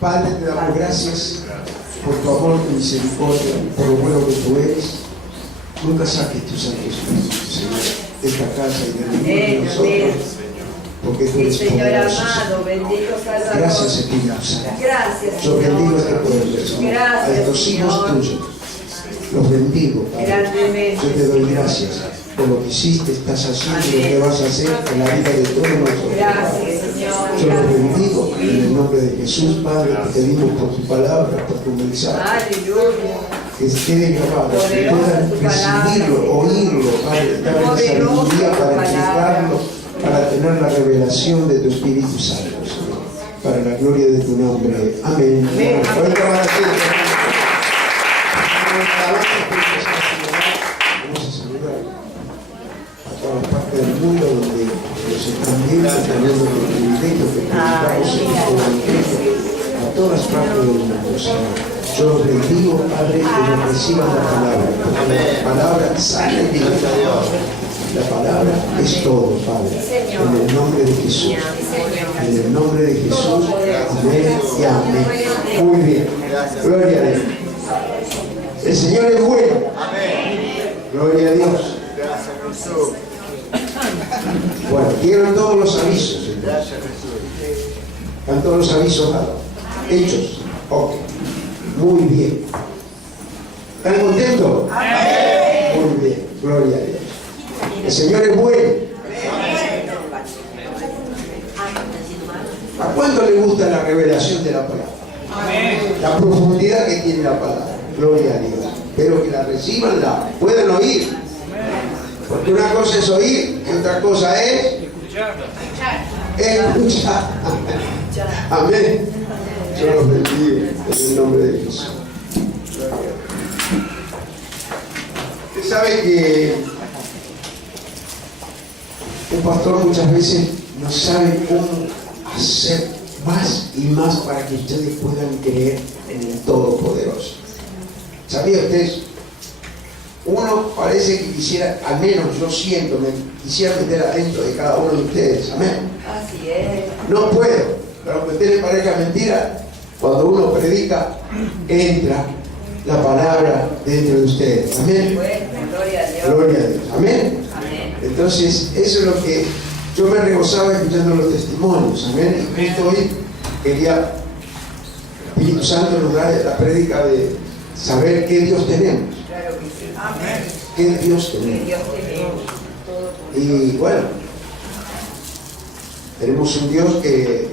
Padre, te damos gracias por tu amor, tu misericordia, por lo bueno que tú eres. Nunca saques tu Santo Espíritu, Señor, de esta casa y del mundo de nosotros, porque tú eres Señor poderoso. amado, bendito Salvador. Gracias, Espíritu Santo. Gracias, Yo Señor. bendigo a este pueblo, Señor, a estos hijos tuyos. Los bendigo, Padre. Grandemente. Yo te doy gracias por lo que hiciste, estás haciendo y lo que vas a hacer en la vida de todos nosotros. Gracias, Señor. Yo los bendigo en el nombre de Jesús, Padre. Te pedimos por tu palabra, por tu mensaje, Aleluya. que quede grabado, que puedan recibirlo, oírlo, Padre, darle sabiduría para aplicarlo, para tener la revelación de tu Espíritu Santo, Señor, para la gloria de tu nombre. Amén. Amén. Vamos a saludar a todas las partes del mundo donde nos están viendo, teniendo el privilegio que predicamos el Evangelio a todas partes del mundo, Señor. Yo los bendigo, Padre, que nos reciban la palabra, porque la palabra sale de Dios. La palabra es todo, Padre, en el nombre de Jesús. En el nombre de Jesús, amén y amén. Muy bien, gloria a Dios. El Señor es bueno. Gloria a Dios. Bueno, quiero todos los avisos. Están todos los avisos dados. Hechos. Ok. Muy bien. ¿Están contentos? Muy bien. Gloria a Dios. El Señor es bueno. ¿A cuánto le gusta la revelación de la palabra? La profundidad que tiene la palabra. Gloria a Dios. Pero que la reciban, la pueden oír. Porque una cosa es oír y otra cosa es escuchar. Amén. Yo los bendigo en el nombre de Jesús. Usted sabe que un pastor muchas veces no sabe cómo hacer más y más para que ustedes puedan creer en el Todopoderoso. ¿Sabía usted? Uno parece que quisiera, al menos yo siento, me quisiera meter adentro de cada uno de ustedes. Amén. Así es. No puedo, pero aunque a usted le parezca mentira, cuando uno predica, entra la palabra dentro de ustedes. Amén. Bueno, gloria a Dios. Gloria a Dios. Amén. Amén. Entonces, eso es lo que yo me regozaba escuchando los testimonios. Amén. Y justo hoy quería, el Espíritu Santo nos da la prédica de saber qué Dios tenemos. Claro que sí. Amén. ¿Qué Dios Que tenemos? Dios tenemos. Y bueno, tenemos un Dios que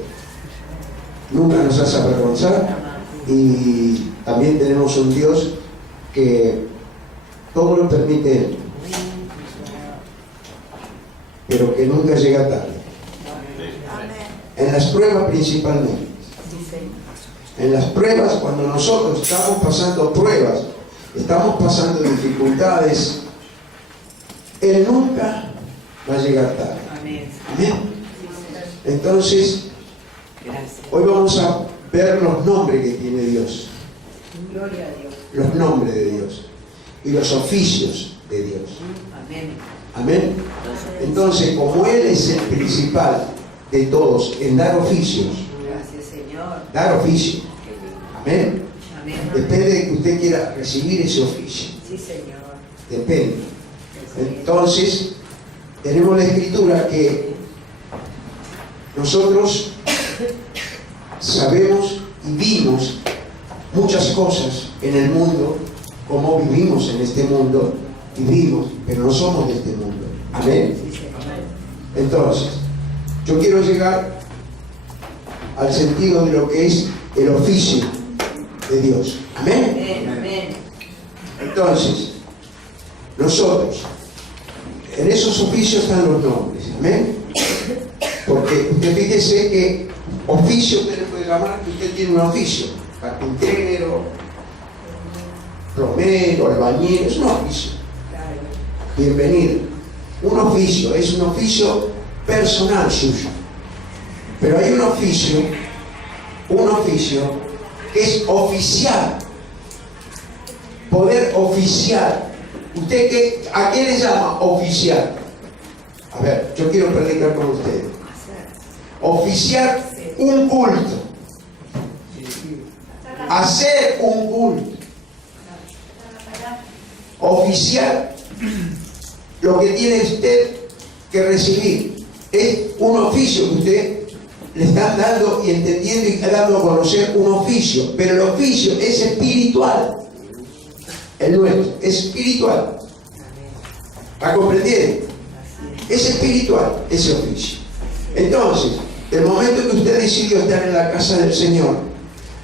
nunca nos hace avergonzar, y también tenemos un Dios que todo lo permite Él, pero que nunca llega tarde. En las pruebas principalmente. En las pruebas, cuando nosotros estamos pasando pruebas, estamos pasando dificultades, Él nunca va a llegar tarde. Amén. Amén. Entonces, hoy vamos a ver los nombres que tiene Dios, Gloria a Dios. los nombres de Dios y los oficios de Dios. Amén. Amén. Entonces, como Él es el principal de todos en dar oficios, Gracias, Señor. dar oficio. Amén. Amén. Depende de que usted quiera recibir ese oficio. Sí, Señor. Depende. Entonces, tenemos la escritura que nosotros sabemos y vimos muchas cosas en el mundo, como vivimos en este mundo, vivimos, pero no somos de este mundo. Amén. Entonces, yo quiero llegar al sentido de lo que es el oficio de Dios. Amén. Amén. Amén. Entonces, nosotros, en esos oficios están los nombres. Amén. Porque usted fíjese que oficio usted le puede llamar que usted tiene un oficio. Carpintero, plomero, albañil, es un oficio. Bienvenido. Un oficio, es un oficio personal suyo. Pero hay un oficio que es oficial. Poder oficial. ¿Usted qué, a qué le llama oficial? A ver, yo quiero predicar con ustedes. Oficiar un culto. Hacer un culto. Oficiar lo que tiene usted que recibir. Es un oficio que usted le están dando y entendiendo y está dando a conocer un oficio. Pero el oficio es espiritual. El nuestro es espiritual. ¿Va comprendiendo? Es espiritual ese oficio. Entonces, el momento que usted decidió estar en la casa del Señor,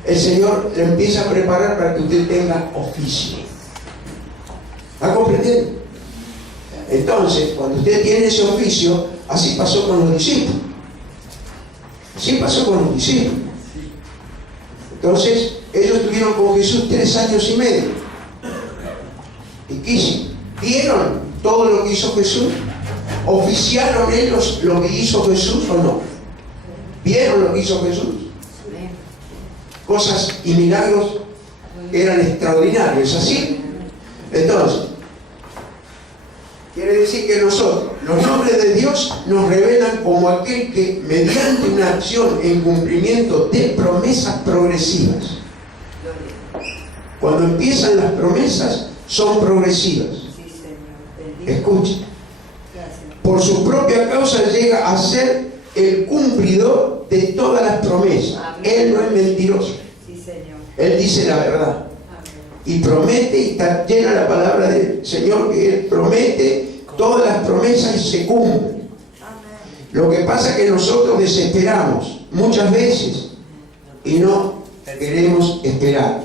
el Señor le empieza a preparar para que usted tenga oficio. ¿Va comprendiendo? Entonces, cuando usted tiene ese oficio, así pasó con los discípulos. Así pasó con los discípulos. Entonces, ellos estuvieron con Jesús 3 años y medio. ¿Y qué hicieron? ¿Vieron todo lo que hizo Jesús? ¿Oficiaron ellos lo que hizo Jesús o no? ¿Vieron lo que hizo Jesús? Cosas y milagros eran extraordinarios, ¿así? Entonces, quiere decir que nosotros, los nombres de Dios nos revelan como aquel que, mediante una acción en cumplimiento de promesas progresivas. Cuando empiezan las promesas, son progresivas. Escuchen. Por su propia causa llega a ser el cumplidor de todas las promesas. Él no es mentiroso. Él dice la verdad. Y promete, y está llena la palabra del Señor, que Él promete todas las promesas y se cumplen. Lo que pasa es que nosotros desesperamos muchas veces y no queremos esperar.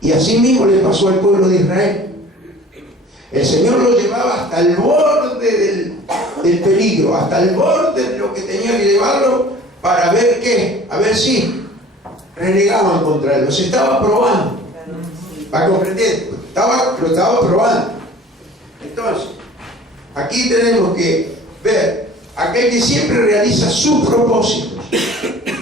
Y así mismo le pasó al pueblo de Israel. El Señor lo llevaba hasta el borde del peligro, hasta el borde de lo que tenía que llevarlo para ver qué, a ver si renegaban contra Él. Los estaba probando. ¿Va a comprender? Lo estaba probando. Entonces, aquí tenemos que ver aquel que siempre realiza sus propósitos.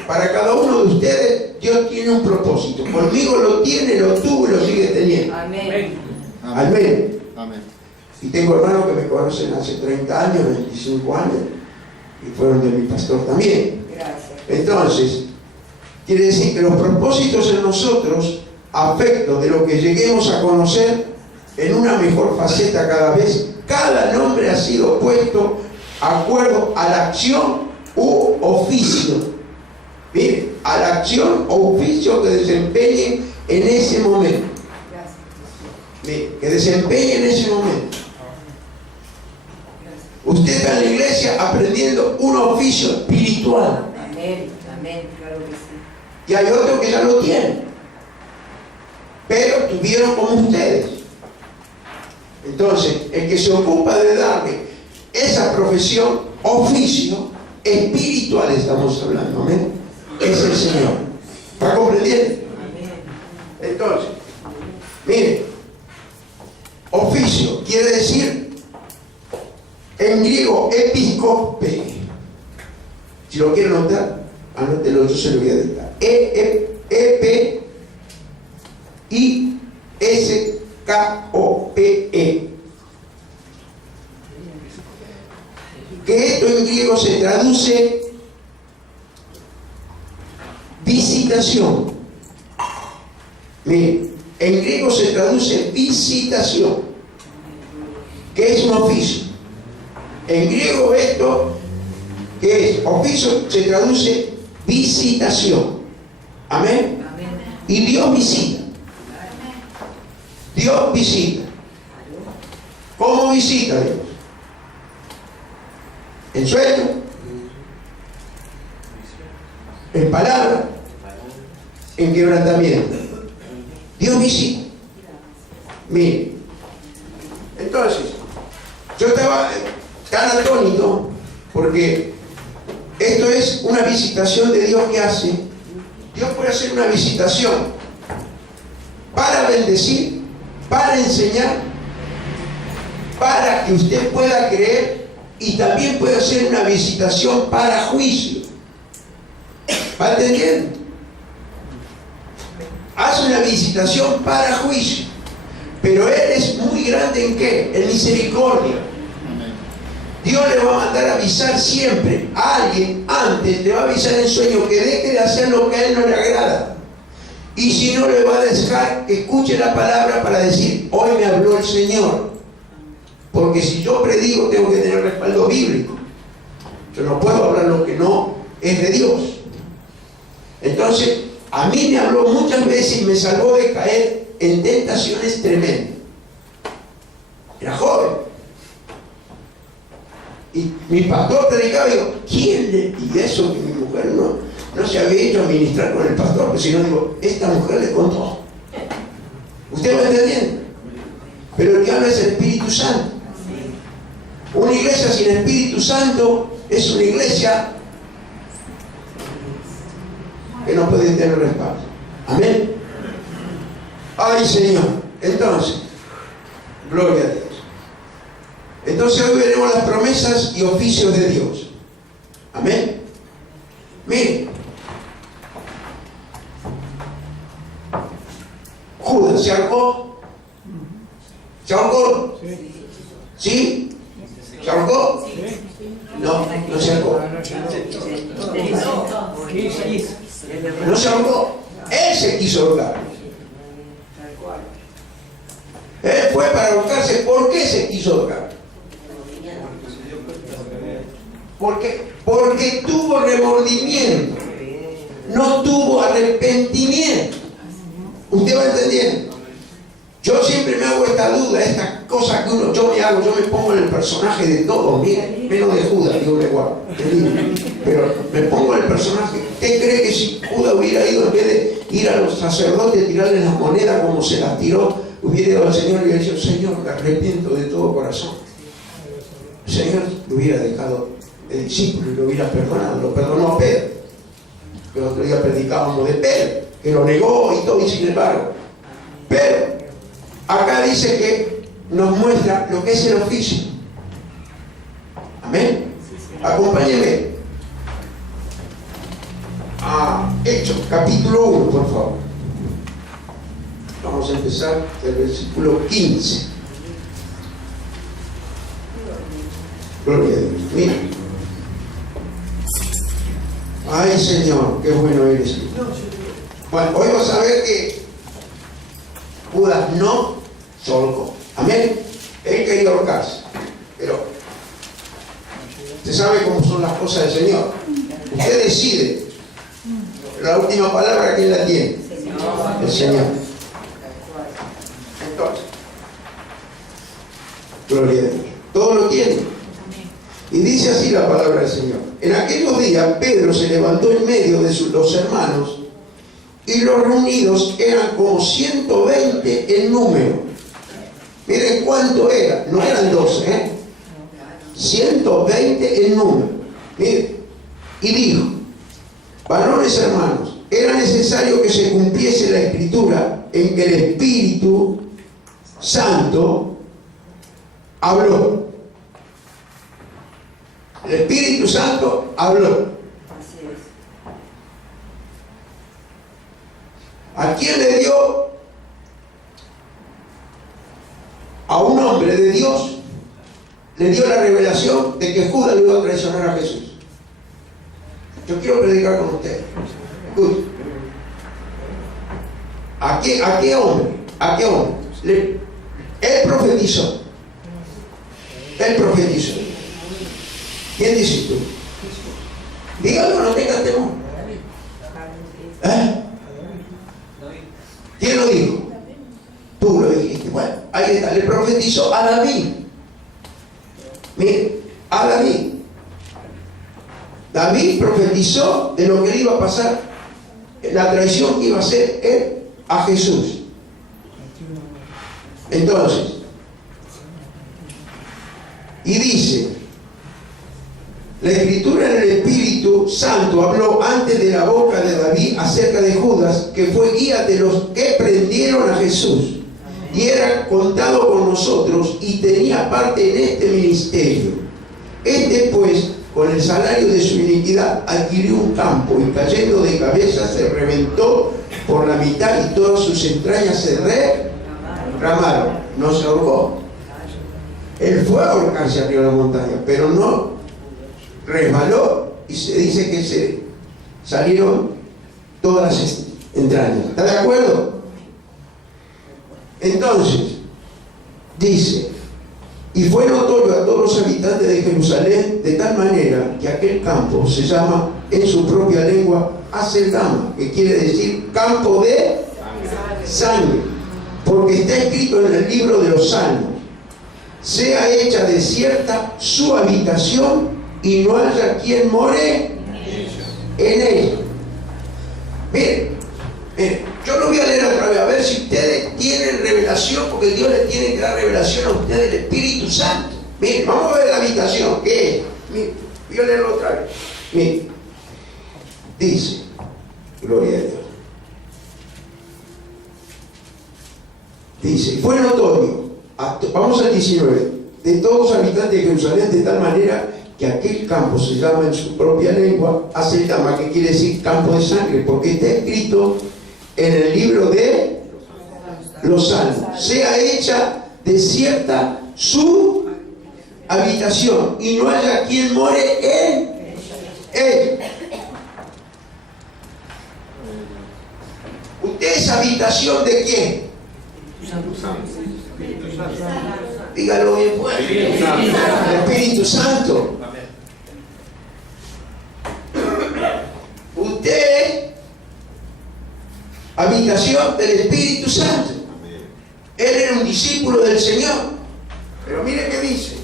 Para cada uno de ustedes, Dios tiene un propósito. Conmigo lo tiene, lo tuvo y lo sigue teniendo. Amén. Amén. Amén. Y tengo hermanos que me conocen hace 30 años, 25 años, y fueron de mi pastor también. Gracias. Entonces, quiere decir que los propósitos en nosotros, afecto de lo que lleguemos a conocer en una mejor faceta cada vez, cada nombre ha sido puesto de acuerdo a la acción u oficio. Mire, a la acción o oficio que desempeñen en ese momento. Mire, que desempeñen en ese momento. Usted está en la iglesia aprendiendo un oficio espiritual. Amén, amén, claro que sí. Y hay otros que ya lo tienen, pero tuvieron como ustedes. Entonces, el que se ocupa de darle esa profesión, oficio espiritual, estamos hablando, amén, es el Señor. ¿Está comprendiendo? Amén. Entonces, mire, oficio quiere decir en griego episcope. Si lo quieren anotar, anótelo, yo se lo voy a dictar. E-P-I-S-K-O-P-E. Que esto en griego se traduce visitación. Mire, en griego se traduce visitación, que es un oficio. En griego esto, que es oficio, se traduce visitación. Amén. Amén. Y Dios visita. Dios visita. ¿Cómo visita Dios? En sueño, en palabra, en quebrantamiento. Dios visita. Mire, entonces, yo estaba tan atónito porque esto es una visitación de Dios que hace. Dios puede hacer una visitación para bendecir, para enseñar, para que usted pueda creer, y también puede hacer una visitación para juicio. ¿Va entendiendo? Hace una visitación para juicio, pero Él es muy grande ¿en qué? En misericordia. Dios le va a mandar a avisar siempre. A alguien antes le va a avisar en sueño que deje de hacer lo que a él no le agrada. Y si no, le va a dejar que escuche la palabra para decir, hoy me habló el Señor. Porque si yo predigo, tengo que tener respaldo bíblico. Yo no puedo hablar lo que no es de Dios. Entonces, a mí me habló muchas veces y me salvó de caer en tentaciones tremendas. Era joven. Y mi pastor predicaba y digo, ¿quién le? Y eso que mi mujer no se había hecho a ministrar con el pastor, porque si no digo, esta mujer le contó. ¿Usted va entendiendo? Pero el que habla es el Espíritu Santo. Una iglesia sin Espíritu Santo es una iglesia que no puede tener respaldo. Amén. Ay, Señor. Entonces, gloria a Dios. Entonces hoy veremos las promesas y oficios de Dios. Amén. Miren. Judas se ahorcó. ¿Se ahorcó? ¿Sí? ¿Se ahorcó? No, no se ahorcó. No se ahorcó. Él se quiso ahorcar. Él fue para ahorcarse. ¿Por qué se quiso ahorcar? Porque tuvo remordimiento. No tuvo arrepentimiento. ¿Usted va entendiendo? Yo siempre me hago esta duda, esta cosa que yo me pongo en el personaje de todos, miren, menos de Judas, Dios le guarde, pero me pongo en el personaje. ¿Usted cree que si Judas hubiera ido, en vez de ir a los sacerdotes, tirarles las monedas como se las tiró, hubiera ido al Señor y hubiera dicho, Señor, me arrepiento de todo corazón? El Señor lo hubiera dejado de discípulo y lo hubiera perdonado. Lo perdonó a Pedro, que el otro día predicábamos de Pedro, que lo negó y todo, y sin embargo, pero acá dice que nos muestra lo que es el oficio. Amén. Acompáñenme a Hechos, capítulo 1, por favor. Vamos a empezar del versículo 15. Gloria a Dios. Mira. Ay, Señor, qué bueno eres. Bueno, hoy vamos a ver que Judas no se ahorcó. Amén. Él quería ahorcarse. Pero usted sabe cómo son las cosas del Señor. Usted decide. La última palabra, ¿quién la tiene? El Señor. Entonces, gloria a Dios. Todo lo tiene. Y dice así la palabra del Señor. En aquellos días Pedro se levantó en medio de los hermanos, y los reunidos eran como 120 en número. Miren cuánto era, no eran 12, 120 en número. Miren, y dijo, varones hermanos, era necesario que se cumpliese la escritura en que el Espíritu Santo habló. El Espíritu Santo habló. ¿A quién le dio? A un hombre de Dios le dio la revelación de que Judas le iba a traicionar a Jesús. Yo quiero predicar con ustedes. Escuchen. ¿A qué hombre? ¿A qué hombre? Él profetizó. Él profetizó. ¿Quién dices tú? Dígalo, no tengas temor. ¿Quién lo dijo? Tú lo dijiste. Bueno, ahí está. Le profetizó a David. Mire, a David. David profetizó de lo que le iba a pasar, la traición que iba a hacer él a Jesús. Entonces, y dice, la Escritura en el Espíritu Santo habló antes de la boca de David acerca de Judas, que fue guía de los que prendieron a Jesús, y era contado con nosotros y tenía parte en este ministerio. Este pues, con el salario de su iniquidad, adquirió un campo y cayendo de cabeza se reventó por la mitad y todas sus entrañas se derramaron. No se ahorcó. Él fue a ahorcarse arriba de la montaña, pero no resbaló y se dice que se salieron todas las entrañas. ¿Está de acuerdo? Entonces, dice, y fue notorio a todos los habitantes de Jerusalén de tal manera que aquel campo se llama en su propia lengua Aceldama, que quiere decir campo de sangre, porque está escrito en el libro de los Salmos: sea hecha desierta su habitación y no haya quien more en ella. Miren, yo lo voy a leer otra vez, a ver si ustedes tienen revelación, porque Dios les tiene que dar revelación a ustedes del Espíritu Santo. Miren, vamos a ver la habitación, ¿qué es? Miren, voy a leerlo otra vez. Miren, dice, gloria a Dios. Dice, fue notorio, vamos al 19, de todos los habitantes de Jerusalén, de tal manera que aquel campo se llama en su propia lengua Aceldama, que quiere decir campo de sangre, porque está escrito en el libro de los Salmos: sea hecha desierta su habitación y no haya quien more en él. ¿Usted es habitación de quién? Dígalo bien fuerte. El Espíritu Santo. Usted es habitación del Espíritu Santo. Él era un discípulo del Señor. Pero mire qué dice: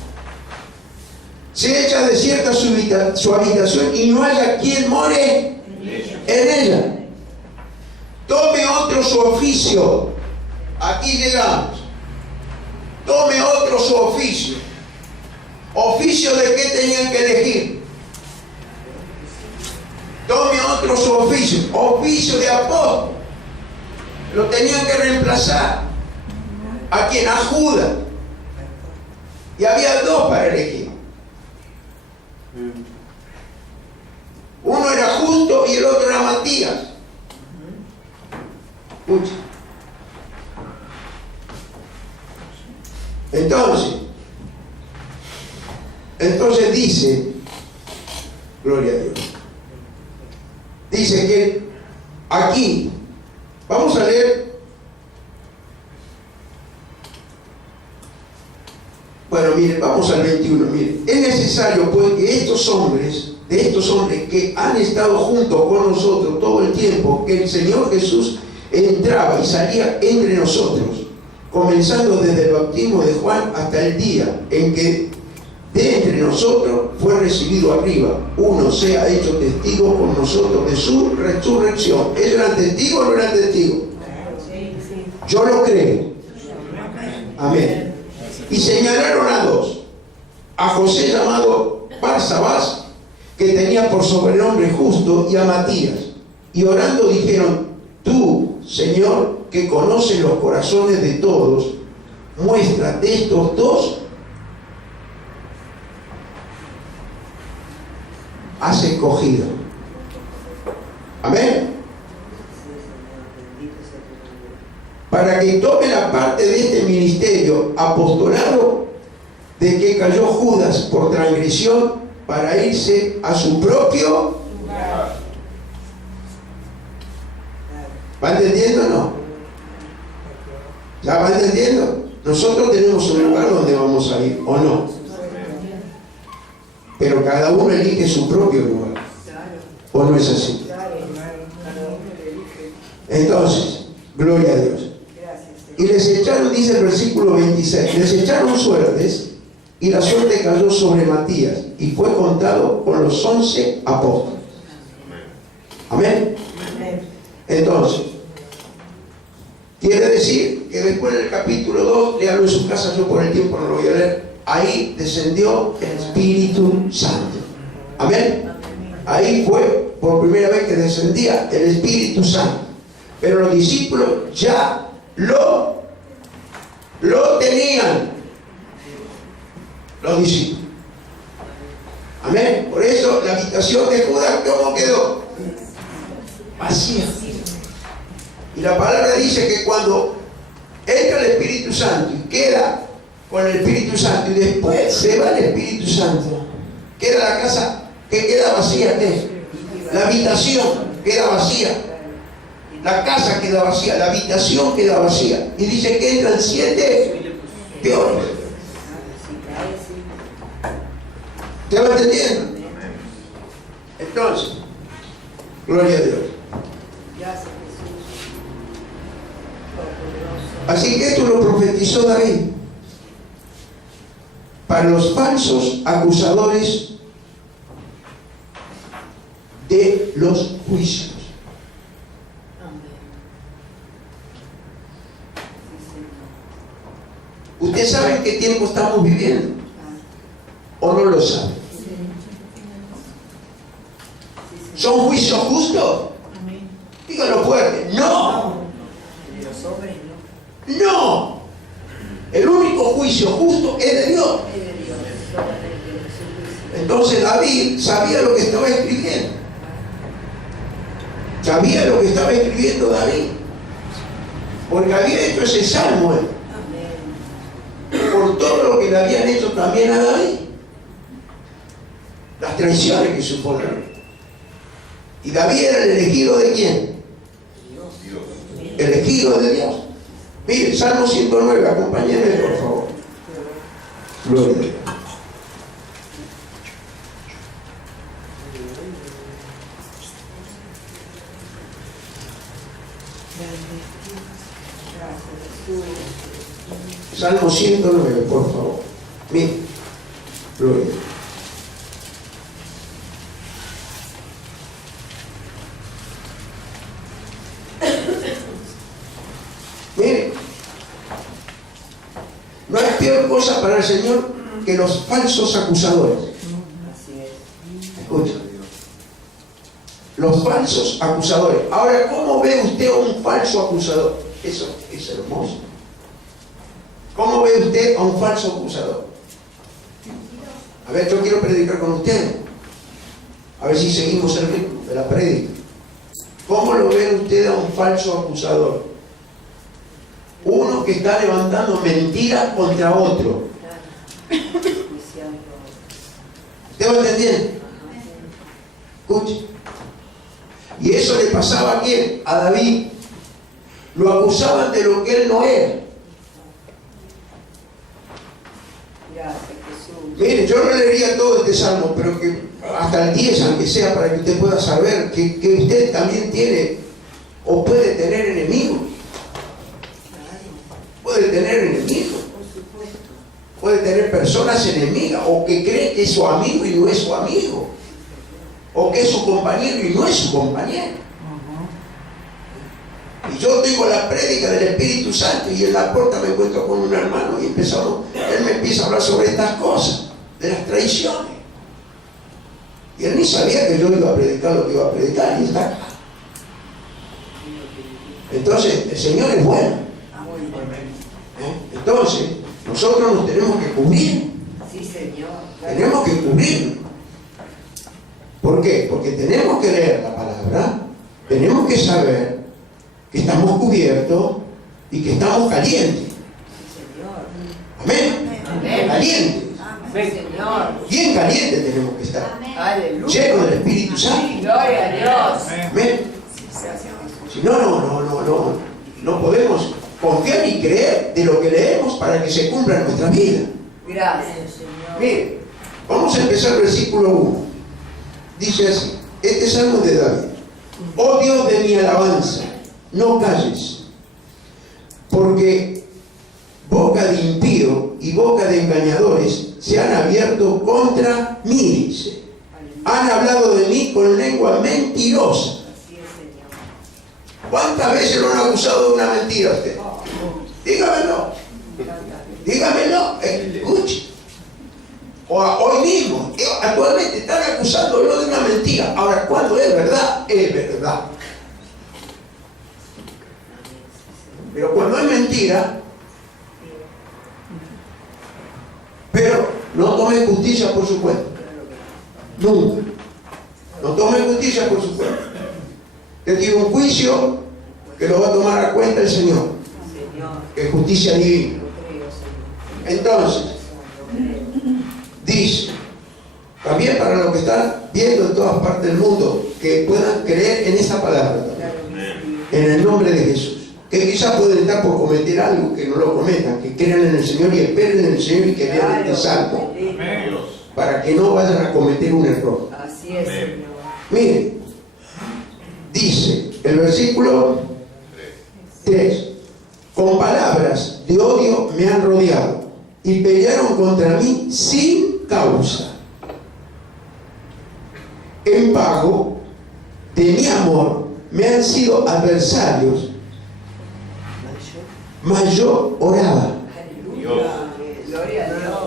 se echa desierta su habitación y no haya quien more en ella. Tome otro su oficio. Aquí llegamos. Tome otro su oficio. ¿Oficio de qué tenían que elegir? Tome otro su oficio. Oficio de apóstol. Lo tenían que reemplazar. ¿A quién? A Judas. Y había dos para elegir. Uno era Justo y el otro era Matías. Escucha. Entonces dice, gloria a Dios, dice que aquí, vamos a leer, bueno, miren, vamos al 21, miren, es necesario pues que de estos hombres que han estado juntos con nosotros todo el tiempo que el Señor Jesús entraba y salía entre nosotros, comenzando desde el bautismo de Juan hasta el día en que de entre nosotros fue recibido arriba, uno sea hecho testigo con nosotros de su resurrección. ¿Ellos eran testigos o no eran testigos? Yo lo creo. Amén. Y señalaron a dos: a José llamado Barsabás, que tenía por sobrenombre Justo, y a Matías. Y orando dijeron: tú, Señor, que conoces los corazones de todos, muéstrate estos dos has escogido. Amén. Para que tome la parte de este ministerio apostolado de que cayó Judas por transgresión para irse a su propio lugar. ¿Va entendiendo o no? ¿Ya va entendiendo? Nosotros tenemos un lugar donde vamos a ir, ¿o no? Pero cada uno elige su propio lugar. ¿O no es así? Entonces, gloria a Dios. Y les echaron, dice el versículo 26, les echaron suertes, y la suerte cayó sobre Matías, y fue contado con los 11 apóstoles. Amén. Entonces, quiere decir que después del capítulo 2, léalo en su casa, yo por el tiempo no lo voy a leer, ahí descendió el Espíritu Santo. Amén. Ahí fue por primera vez que descendía el Espíritu Santo. Pero los discípulos ya lo tenían. Los discípulos. Amén. Por eso la habitación de Judas, ¿cómo quedó? Vacía. Y la palabra dice que cuando entra el Espíritu Santo y queda con el Espíritu Santo y después se va el Espíritu Santo, queda la casa que queda vacía, la habitación queda vacía, la casa queda vacía, la habitación queda vacía, y dice que entran 7 peores. ¿Te va entendiendo? Entonces, gloria a Dios. Así que esto lo profetizó David para los falsos acusadores de los juicios. ¿Usted sabe en qué tiempo estamos viviendo? ¿O no lo sabe? ¿Son juicios justos? Díganlo fuerte. No. No. El único juicio justo es de Dios. Entonces David sabía lo que estaba escribiendo. Sabía lo que estaba escribiendo David. Porque había hecho ese salmo por todo lo que le habían hecho también a David. Las traiciones que suponen. Y David era el elegido de quién? Dios. Elegido de Dios. Mire, Salmo 109, acompáñenme por favor. Gloria a Dios. Salmo 109, por favor. Mire, gloria a Dios. Mire, no hay peor cosa para el Señor que los falsos acusadores. Escucha. Los falsos acusadores. Ahora, ¿cómo ve usted a un falso acusador? Eso es hermoso. ¿Cómo ve usted a un falso acusador? A ver, yo quiero predicar con usted. A ver si seguimos el ritmo de la prédica. ¿Cómo lo ve usted a un falso acusador? Uno que está levantando mentiras contra otro. ¿Usted va entendiendo? Escuche. Y eso le pasaba a quién? A David. Lo acusaban de lo que él no era. Mire, yo no leería todo este salmo, pero que hasta el 10, aunque sea, para que usted pueda saber que usted también tiene o puede tener enemigos. Puede tener enemigos. Puede tener personas enemigas o que cree que es su amigo y no es su amigo. O que es su compañero y no es su compañero. Y yo digo la prédica del Espíritu Santo y en la puerta me encuentro con un hermano y él me empieza a hablar sobre estas cosas, de las traiciones. Y él ni sabía que yo iba a predicar lo que iba a predicar y está acá. Entonces, el Señor es bueno. Entonces, nosotros nos tenemos que cubrir. Sí, Señor. Tenemos que cubrirnos. ¿Por qué? Porque tenemos que leer la palabra, tenemos que saber que estamos cubiertos y que estamos calientes. Amén. Amén. Calientes. Amén, Señor. Bien calientes tenemos que estar. Aleluya. Llenos del Espíritu Santo. Gloria a Dios. Amén. Si no, no podemos confiar y creer de lo que leemos para que se cumpla en nuestra vida. Gracias, Señor. Mire, vamos a empezar el versículo 1. Dice así, este salmo de David. Oh Dios de mi alabanza, no calles, porque boca de impío y boca de engañadores se han abierto contra mí, dice. Han hablado de mí con lengua mentirosa. Así es, Señor. ¿Cuántas veces lo han acusado de una mentira a usted? Dígamelo. Dígamelo. Escuche. O hoy mismo, actualmente están acusándolo de una mentira. Ahora, cuando es verdad, es verdad. Pero cuando es mentira, pero no tome justicia por su cuenta. Nunca. No tome justicia por su cuenta. Usted tiene un juicio que lo va a tomar a cuenta el Señor. Que es justicia divina. Entonces, dice, también para los que están viendo en todas partes del mundo, que puedan creer en esa palabra, en el nombre de Jesús. Que quizás pueden estar por cometer algo, que no lo cometan, que crean en el Señor y esperen en el Señor y que vean este salmo, para que no vayan a cometer un error. Así es, Señor. Miren, dice el versículo 3: con palabras de odio me han rodeado y pelearon contra mí sin causa. En pago de mi amor me han sido adversarios, mas yo oraba. Aleluya. Gloria a Dios.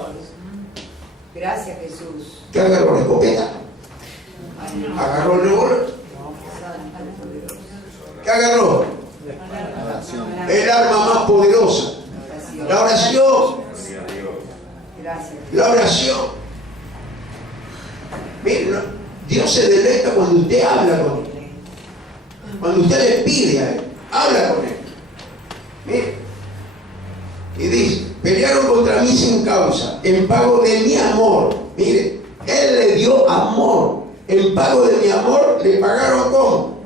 Gracias, Jesús. ¿Qué agarró la escopeta? Aleluya. ¿Agarró el revólver? Santo poderoso. ¿Qué agarró? El arma más poderosa. La oración. Gracias. La oración. Miren, ¿no? Dios se deleita cuando usted habla con Él. Cuando usted le pide a Él, habla con Él. Miren. Y dice, pelearon contra mí sin causa, en pago de mi amor. Mire, Él le dio amor. En pago de mi amor le pagaron ¿cómo?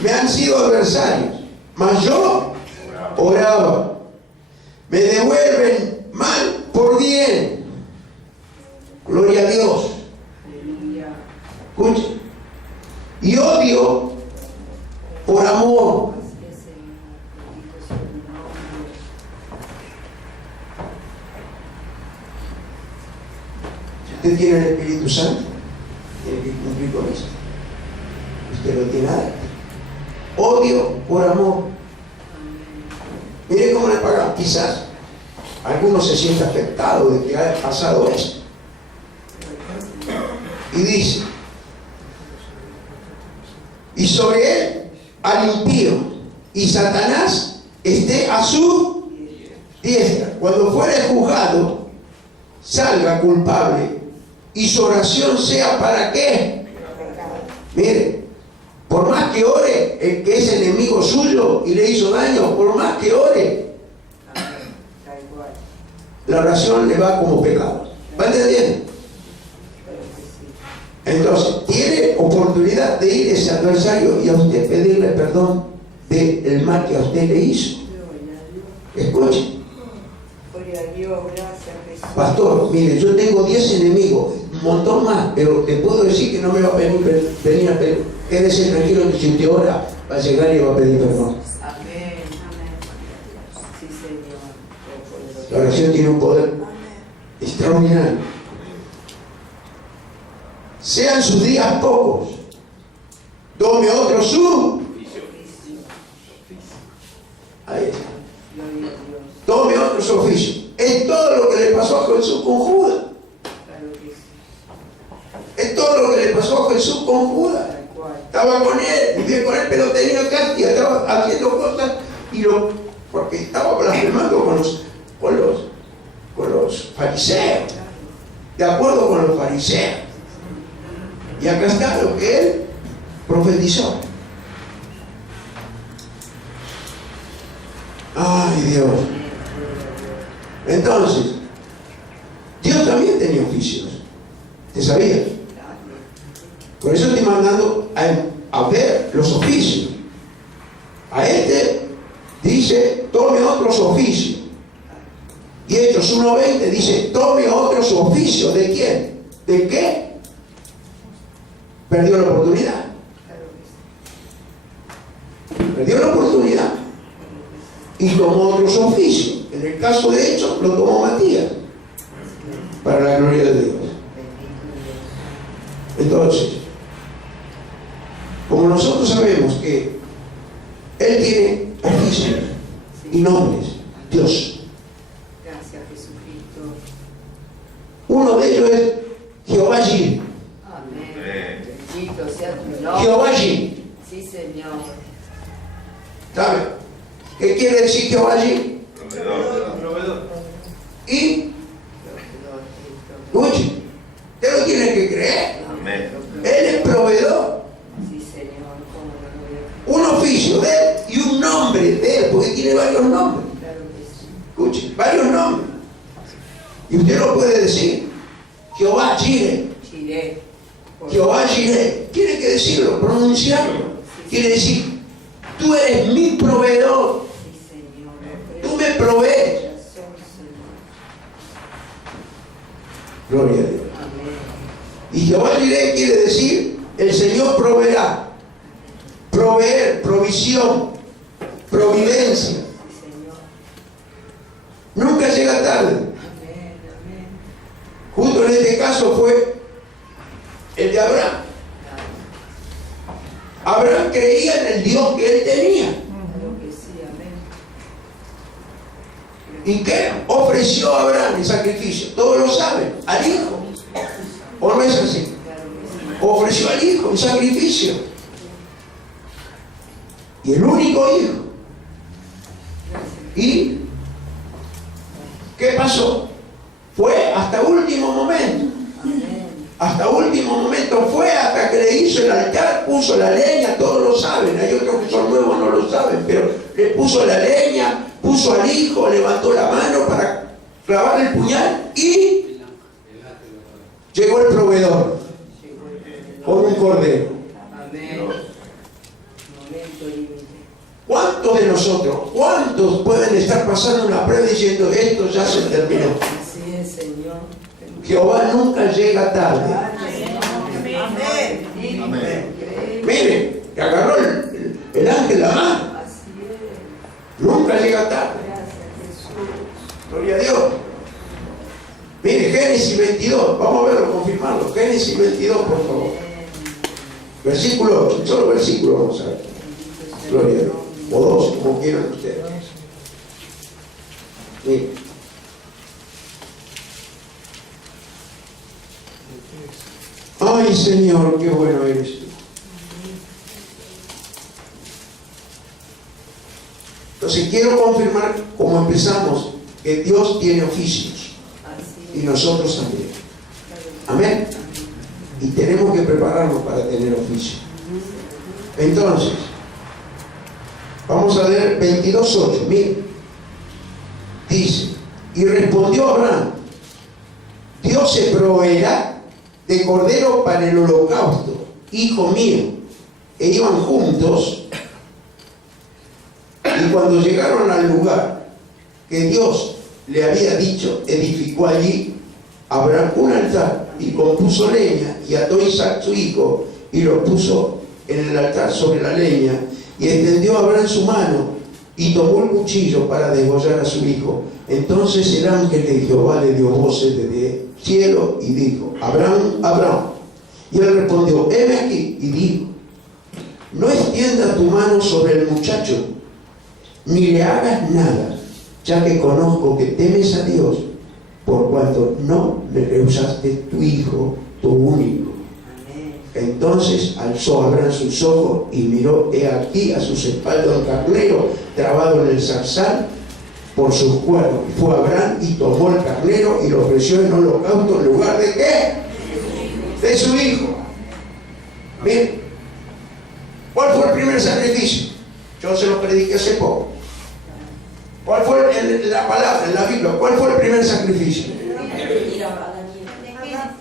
Me han sido adversarios, mas yo oraba. Me devuelven mal por bien. Gloria a Dios. Aleluya. Escuchen. Y odio por amor. Así es, Señor. Bendito sea tu nombre. Si usted tiene el Espíritu Santo, tiene que cumplir con eso. Usted lo tiene adentro. Odio por amor. Mire cómo le pagan. Quizás algunos se sienten afectados de que haya pasado esto. Y dice, y sobre él al impío, y Satanás esté a su diestra. Cuando fuere juzgado, salga culpable, y su oración sea ¿para qué? Mire, por más que ore el que es enemigo suyo y le hizo daño, por más que ore, Tal cual. la oración le va como pecado. ¿Va entendiendo? Entonces, tiene oportunidad de ir ese adversario y a usted pedirle perdón del mal que a usted le hizo. Escuche, Gloria a Dios, gracias, Jesús. pastor, mire, yo tengo 10 enemigos, un montón más, pero le puedo decir que no me va a venir a pedir. Quédese tranquilo que si usted ora, va a llegar y va a pedir perdón. Amén. Sí, Señor. La oración tiene un poder extraordinario. Sean sus días pocos, tome otro su. Ahí está. Gloria a Dios. Tome otro su oficio. Es todo lo que le pasó a Jesús con Judas. Claro que sí. Es todo lo que le pasó a Jesús con Judas. Tal cual. Estaba con él, vivía con él, pero tenía castidad, estaba haciendo cosas porque estaba blasfemando con los fariseos. De acuerdo con los fariseos. Y acá está lo que él profetizó. Ay, Dios. Entonces, Dios también tenía oficios. ¿Te sabías? Por eso estoy mandando a ver los oficios. A este dice, tome otros oficios. Y Hechos 1:20 dice, tome otros oficios. ¿De quién? ¿De qué? Perdió la oportunidad. Perdió la oportunidad. Y tomó otros oficios. En el caso de Hechos lo tomó Matías. Para la gloria de Dios. Entonces, como nosotros sabemos que Él tiene oficios y nombres, Dios. Gracias, Jesucristo. Uno de ellos es Jehová Jireh. Amén. Bendito sea tu nombre. Jehová Jireh. Sí, Señor. ¿Sabe? ¿Qué quiere decir Jehová Jireh? Proveedor. Y, escuche, usted lo tiene que creer. Amén. Él es proveedor. Sí, Señor. ¿Cómo no lo voy a Un oficio de Él y un nombre de Él, porque tiene varios nombres. Claro que sí. Escuche, varios nombres. Y usted lo puede decir. Jehová Jireh. Jireh. Jehová Jireh. Tiene que decirlo, pronunciarlo. Quiere decir, tú eres mi proveedor. Sí, Señor. Tú me provees. Gloria a Dios. Amén. Y Jehová Jireh quiere decir, el Señor proveerá. Proveer, provisión, providencia. Sí, Señor. Nunca llega tarde. Amén, amén. Justo en este caso fue el de Abraham. Abraham creía en el Dios que él tenía. Claro que sí, amén. ¿Y qué ofreció Abraham el sacrificio? Todos lo saben, al hijo. ¿O no es así? Claro que sí. Ofreció al hijo un sacrificio. Y el único hijo. ¿Y qué pasó? Fue hasta último momento. Amén. Hasta último momento fue hasta que le hizo el altar, puso la leña, todos lo saben. Hay otros que son nuevos, no lo saben, pero le puso la leña, puso al hijo, levantó la mano para clavar el puñal y llegó el proveedor con un cordero. Amén. Momento límite. ¿Cuántos de nosotros, cuántos pueden estar pasando una prueba diciendo esto ya se terminó? Así es, Señor. Jehová nunca llega tarde. Amén. Amén. Miren, que agarró el ángel la mano. Así es. Nunca llega tarde. Gracias, Jesús. Gloria a Dios. Mire, Génesis 22. Vamos a verlo, confirmarlo. Génesis 22, por favor. Versículo 8. Solo versículo vamos a ver. Gloria a Dios. O 2, como quieran ustedes. Mire. Ay, Señor, qué bueno eres tú. Entonces quiero confirmar, como empezamos, que Dios tiene oficios Así y es. nosotros también. Amén. Y tenemos que prepararnos para tener oficio. Entonces, vamos a leer 22:8. Miren, dice: y respondió Abraham: Dios se proveerá de cordero para el holocausto, hijo mío. E iban juntos, y cuando llegaron al lugar que Dios le había dicho, edificó allí Abraham un altar y compuso leña y ató a Isaac su hijo y lo puso en el altar sobre la leña, y extendió Abraham su mano y tomó el cuchillo para degollar a su hijo. Entonces el ángel de Jehová le dio voces desde el cielo y dijo: Abraham, Abraham. Y él respondió: heme aquí. Y dijo: no extiendas tu mano sobre el muchacho, ni le hagas nada, ya que conozco que temes a Dios, por cuanto no le rehusaste tu hijo, tu único. Amén. Entonces alzó Abraham sus ojos y miró, he aquí a sus espaldas un carnero trabado en el zarzal por sus cuernos. Y fue Abraham y tomó el carnero y lo ofreció en holocausto en lugar de ¿qué? De su hijo. Miren, ¿cuál fue el primer sacrificio? Yo se lo prediqué hace poco. ¿Cuál fue en la palabra, en la Biblia? ¿Cuál fue el primer sacrificio? Para vestir a Adán y Eva.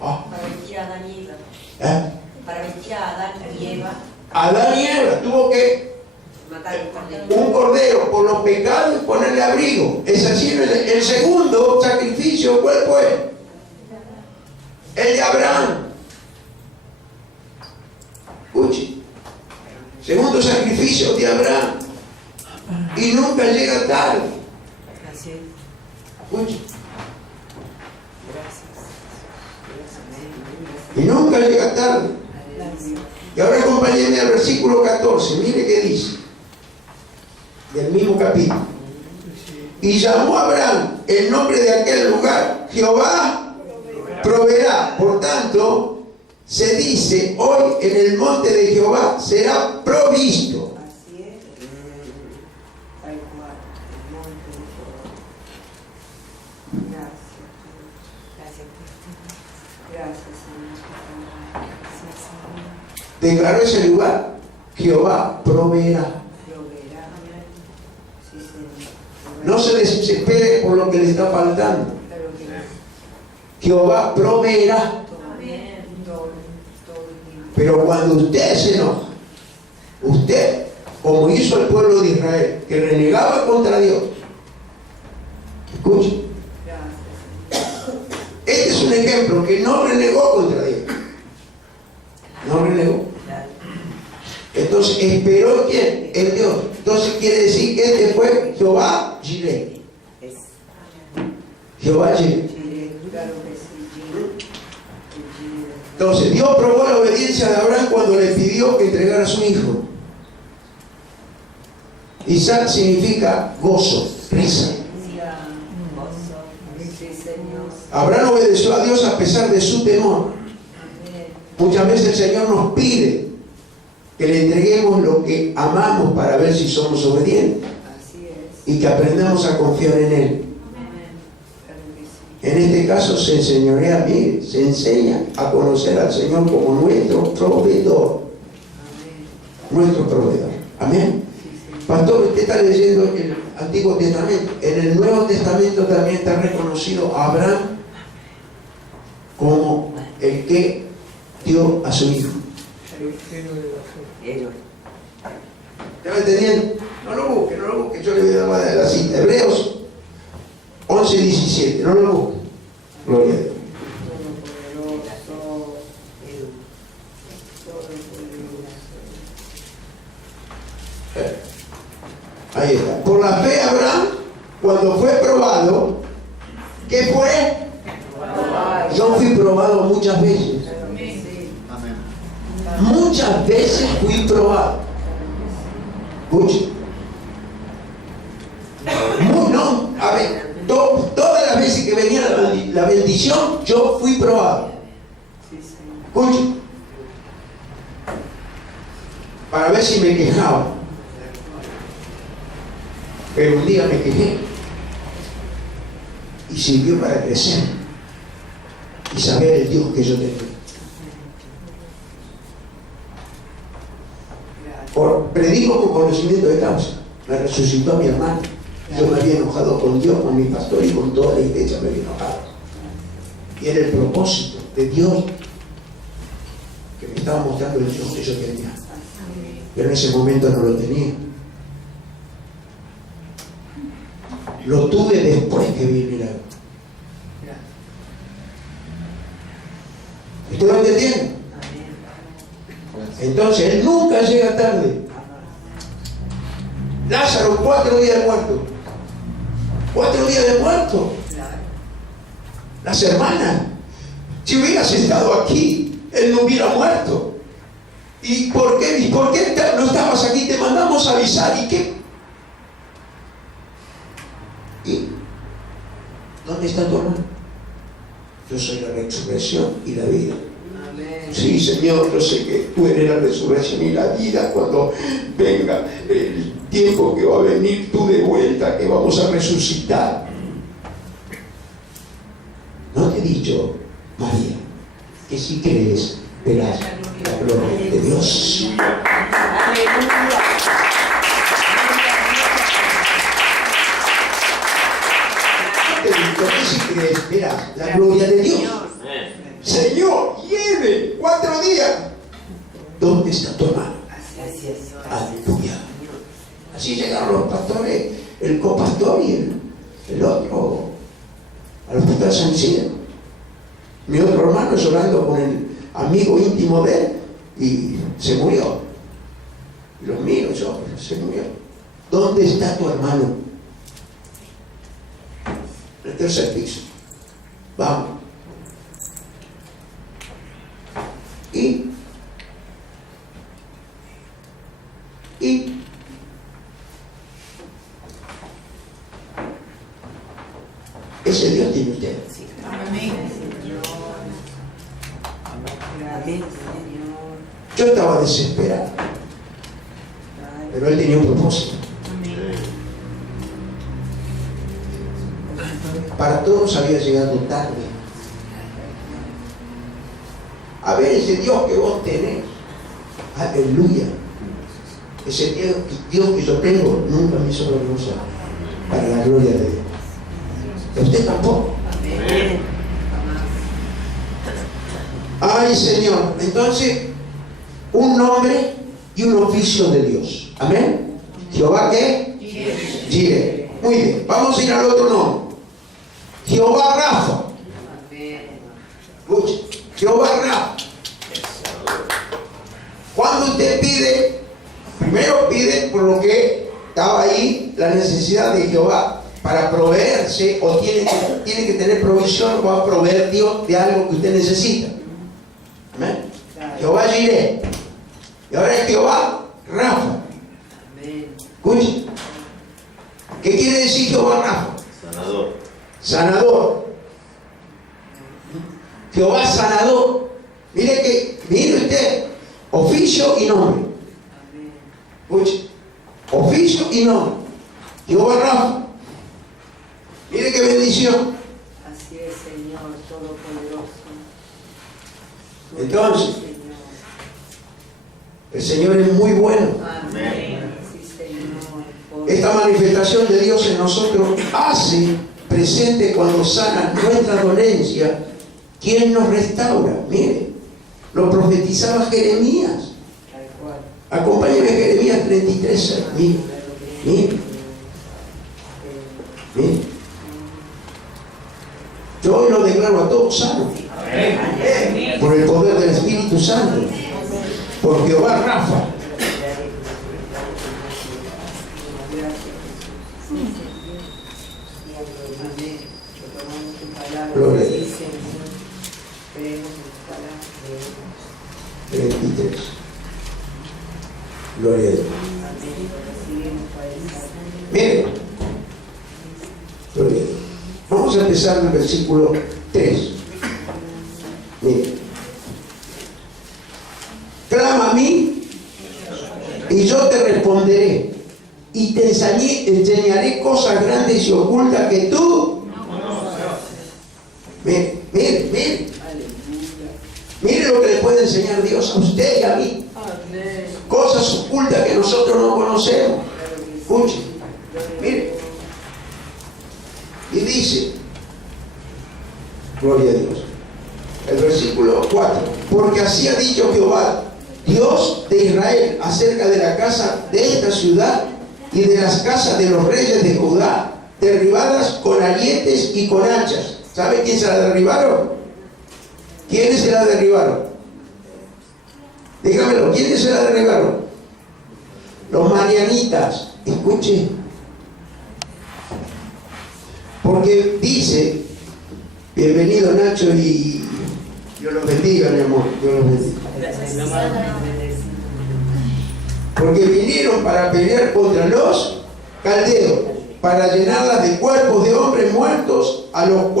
Ah, Para vestir a Adán y Eva. ¿eh? Para vestir a Adán y Eva. Adán y Eva tuvo que Matar un cordero. un cordero por los pecados y ponerle abrigo. Es así. El segundo sacrificio, ¿cuál fue? El de Abraham. Escuche. Segundo sacrificio de Abraham. Y nunca llega tarde. Así es. Escuche. Gracias. Y nunca llega tarde. Aleluya. Y ahora acompáñenme al versículo 14. Mire qué dice. Del mismo capítulo. Y llamó a Abraham el nombre de aquel lugar: Jehová proveerá. Por tanto, se dice hoy: en el monte de Jehová será provisto. Así es. Tal cual. El monte de Jehová. Gracias. Gracias, Señor. Gracias, Señor. Declaró ese lugar: Jehová proveerá. Proveerá. Sí, Señor. No se desespere por lo que le está faltando. Claro que Jehová proveerá. Amén. todo el tiempo. Pero cuando usted se enoja, usted, como hizo el pueblo de Israel, que renegaba contra Dios, escuche, Gracias. este es un ejemplo que no renegó contra Dios. No renegó. Entonces esperó quién, el Dios. Entonces quiere decir que este fue Jehová Jireh. Jehová Jireh. Claro que sí. Entonces Dios probó la obediencia de Abraham cuando le pidió que entregara a su hijo. Isaac significa gozo, risa. Sí, Señor. Abraham obedeció a Dios a pesar de su temor. Muchas veces el Señor nos pide que le entreguemos lo que amamos para ver si somos obedientes Así es. y que aprendamos a confiar en Él. Claro que sí. En este caso se enseñorea, mire, se enseña a conocer al Señor como nuestro proveedor. Nuestro proveedor. Amén. Pastor, usted está leyendo el Antiguo Testamento. En el Nuevo Testamento también está reconocido a Abraham como el que dio a su hijo. ¿Está me entendiendo? No lo busque, yo le voy a dar la cita. Hebreos 11:17, no lo busque. Gloria a Dios. Ahí está. Por la fe Abraham, cuando fue probado, ¿qué fue? Yo fui probado muchas veces. Muchas veces fui probado. Escuche. No, a ver, todas las veces que venía la bendición, yo fui probado. Escuche. Para ver si me quejaba. Pero un día me quejé. Y sirvió para crecer. Y saber el Dios que yo tenía. Predico con conocimiento de causa. Me resucitó a mi hermano. Yo me había enojado con Dios, con mi pastor y con toda la iglesia me había enojado. Y era el propósito de Dios que me estaba mostrando el Dios que yo tenía. Pero en ese momento no lo tenía. Lo tuve después que vi el milagro. ¿Usted lo entiende? Entonces, Él nunca llega tarde. Lázaro, 4 días de muerto. 4 días de muerto. Las hermanas, si hubieras estado aquí, Él no hubiera muerto. ¿Y por qué no estabas aquí? Te mandamos a avisar. ¿Y qué? ¿Y dónde está tu hermano? Yo soy la resurrección y la vida. Sí, Señor, yo sé que tú eres la resurrección y la vida. Cuando venga el tiempo que va a venir tú de vuelta, que vamos a resucitar. ¿No te he dicho, María, que si crees verás la gloria de Dios? Te he dicho que si crees verás la gloria de Dios. Señor, lleve 4 días. ¿Dónde está tu hermano? Aleluya. Así llegaron los pastores, el copastor y el otro, al hospital San Isidro. Mi otro hermano llorando con el amigo íntimo de él y se murió. Y los míos, se murió. ¿Dónde está tu hermano? En el 3er piso. Vamos. Y ese Dios tiene usted. Yo estaba desesperado, pero Él tenía un propósito. Para todos había llegado tarde. A ver ese Dios que vos tenés. Aleluya. Ese Dios que yo tengo nunca me hizo vergüenza. Para la gloria de Dios. Y usted tampoco. Ay, Señor. Entonces, un nombre y un oficio de Dios. Amén. Jehová, ¿qué? Jireh. Muy bien. Vamos a ir al otro nombre. Jehová Rafa. Escuche. Jehová Rafa. Cuando usted pide, primero pide por lo que estaba ahí, la necesidad de Jehová para proveerse, o tiene que tener provisión, va a proveer Dios de algo que usted necesita. Amén. Jehová Jireh. Y ahora es Jehová Rafa. Escuche. ¿Qué quiere decir Jehová Rafa? Sanador. Sanador. Jehová sanador. Mire usted, oficio y nombre. Escuche. Oficio y nombre. Jehová Rafa. Mire qué bendición. Así es, Señor Todopoderoso. Entonces, el Señor es muy bueno. Amén. Sí, Señor. Esta manifestación de Dios en nosotros hace presente cuando sana nuestra dolencia, quien nos restaura. Mire, lo profetizaba Jeremías. Tal cual. Acompáñeme a Jeremías 33. Mire, mire, mire. Yo hoy lo declaro a todos sanos. Por el poder del Espíritu Santo. Por Jehová Rafa. Amén. Tomamos tu palabra. Gloria a Sí, Dios. Señor. Creemos en tu palabra. 33. Gloria a Dios. Amén. Recibimos, Padre Santo. Mire. Gloria a Dios. Vamos a empezar en el versículo 3. Mire. Clama a mí y yo te responderé y te enseñaré cosas grandes y ocultas que tú mire, mire, mire. Mire lo que le puede enseñar Dios a usted y a mí. Amén. Cosas ocultas que nosotros no conocemos. Escuche. Mire. Y dice, gloria a Dios, el versículo 4, porque así ha dicho Jehová, Dios de Israel, acerca de la casa de esta ciudad y de las casas de los reyes de Judá, derribadas con arietes y con hachas. ¿Sabe quién se la derribaron? ¿Quiénes se la derribaron? Dígamelo, ¿quiénes se la derribaron? Los marianitas. Escuche. Porque dice, bienvenido Nacho y Dios los bendiga, mi amor, Dios los bendiga. Porque vinieron para pelear contra los caldeos, para llenarlas de cuerpos de hombres muertos, a los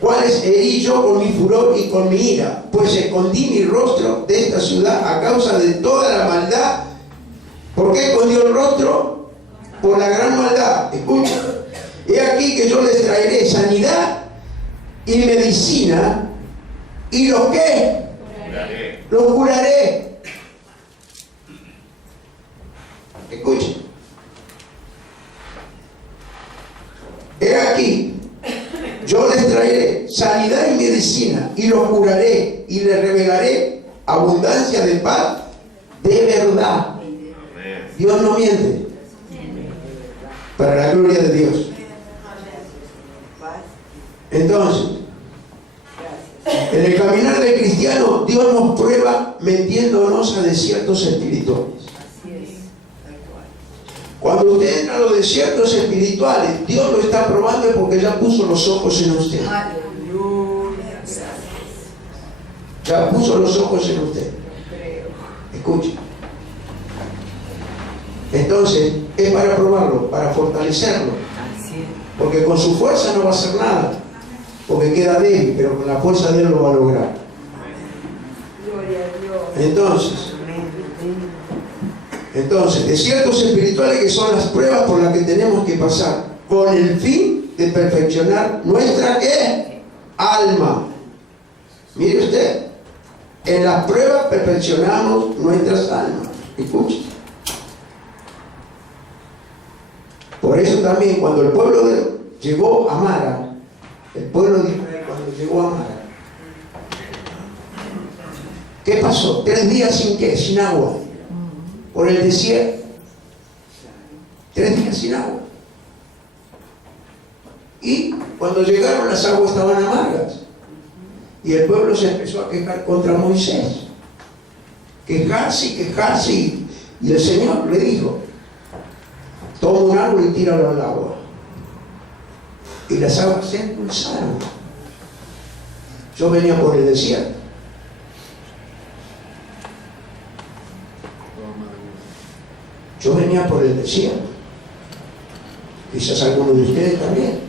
cuales herí yo con mi furor y con mi ira, pues escondí mi rostro de esta ciudad a causa de toda la maldad. ¿Por qué escondió el rostro? Por la gran maldad. Escucha. He aquí que yo les traeré sanidad y medicina, y los que los curaré. Escuchen. He aquí, yo les traeré sanidad y medicina, y los curaré, y les revelaré abundancia de paz de verdad. Dios no miente. Para la gloria de Dios. Entonces, en el caminar del cristiano, Dios nos prueba metiéndonos a desiertos espirituales. Cuando usted entra a los desiertos espirituales, Dios lo está probando porque ya puso los ojos en usted. Ya puso los ojos en usted. Escuche. Entonces, es para probarlo, para fortalecerlo. Porque con su fuerza no va a hacer nada. Porque queda débil, pero con la fuerza de Él lo va a lograr. Entonces, desiertos espirituales que son las pruebas por las que tenemos que pasar, con el fin de perfeccionar nuestra ¿qué? Alma. Mire usted, en las pruebas perfeccionamos nuestras almas. Escuche. Por eso también cuando el pueblo llegó a Mara, el pueblo de Israel cuando llegó a Mara, ¿Qué pasó? 3 días sin qué, sin agua, por el desierto. 3 días sin agua. Y cuando llegaron, las aguas estaban amargas. Y el pueblo se empezó a quejar contra Moisés. Quejarse y quejarse. Y el Señor le dijo: toma un árbol y tíralo al agua. Y las aguas se endulzaron. Yo venía por el desierto. Yo venía por el desierto. Quizás algunos de ustedes también.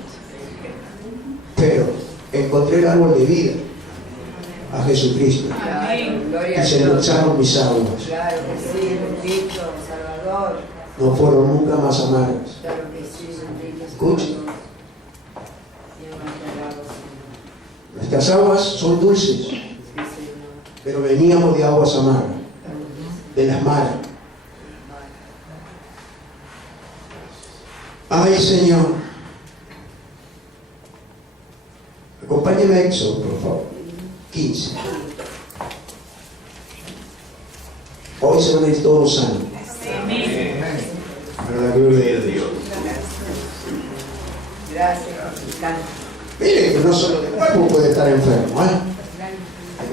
Pero encontré el árbol de vida, a Jesucristo. Y se endulzaron mis aguas. Claro que sí, bendito Salvador. No fueron nunca más amargas. Claro que sí, bendito Escuche. Salvador. Nuestras aguas son dulces, Sí, Señor. pero veníamos de aguas amargas, de las malas. Ay, Señor. Acompáñeme a Éxodo, por favor. 15. Hoy se van a ir todos sanos. Para la gloria de Dios. Gracias. Mire que no solo de cuerpo puede estar enfermo, ¿eh?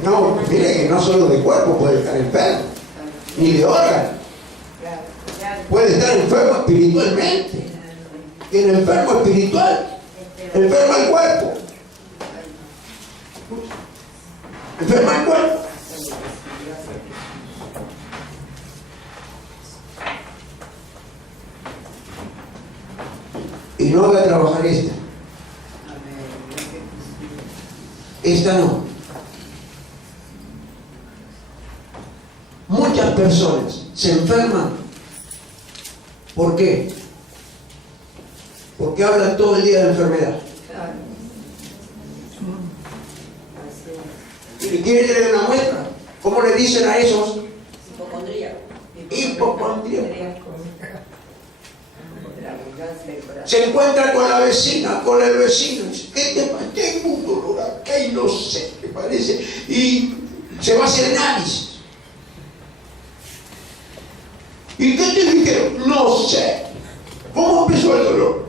No, mire que no solo de cuerpo puede estar enfermo, ni de órgano. Puede estar enfermo espiritualmente. Tiene enfermo espiritual, enferma el cuerpo. Enferma el cuerpo. Y no haga trabajar esta. Esta no. Muchas personas se enferman. ¿Por qué? Porque hablan todo el día de enfermedad. ¿Y quieren tener una muestra? ¿Cómo le dicen a esos? Hipocondríaco. Hipocondríacos. Se encuentra con la vecina, con el vecino, y dice: ¿qué te pasa? Tengo un dolor acá y no sé qué parece. Y se va a hacer análisis. ¿Y qué te dijeron? No sé. ¿Cómo empezó el dolor?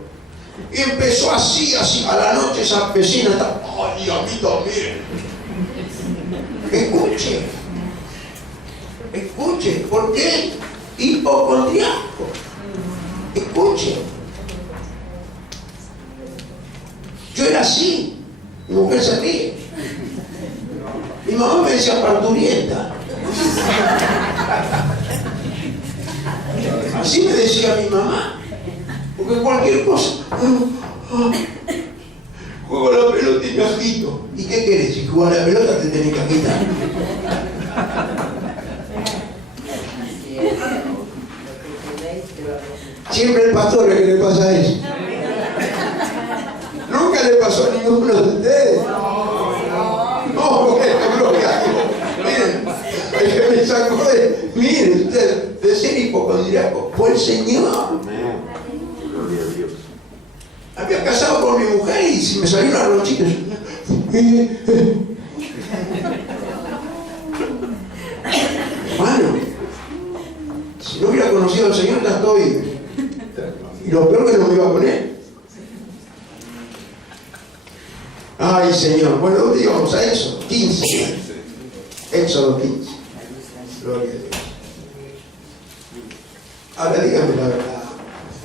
Y empezó así, a la noche esa vecina está: ay, a mí también. Escuche, ¿por qué? Hipocondriaco. Escuche. Yo era así. Mi mujer se ríe. Mi mamá me decía parturienta. Así me decía mi mamá. Porque cualquier cosa. Juego a la pelota y me agito. ¿Y qué querés? Si jugar a la pelota te tenés que agitar. Siempre el pastor es que le pasa eso. Nunca le pasó a ninguno de ustedes. No, porque la gloria a Dios. Miren, el que me sacó de, miren usted, de ser hipocondriaco fue el Señor. Gloria a Dios. Había casado con mi mujer y si me salió una ronchita. Hermano, si no hubiera conocido al Señor, ya estoy. Y lo peor que no me iba a poner. Ay, Señor. Bueno, digamos a Éxodo 15. Éxodo 15. Gloria a Dios. Ahora dígame la verdad.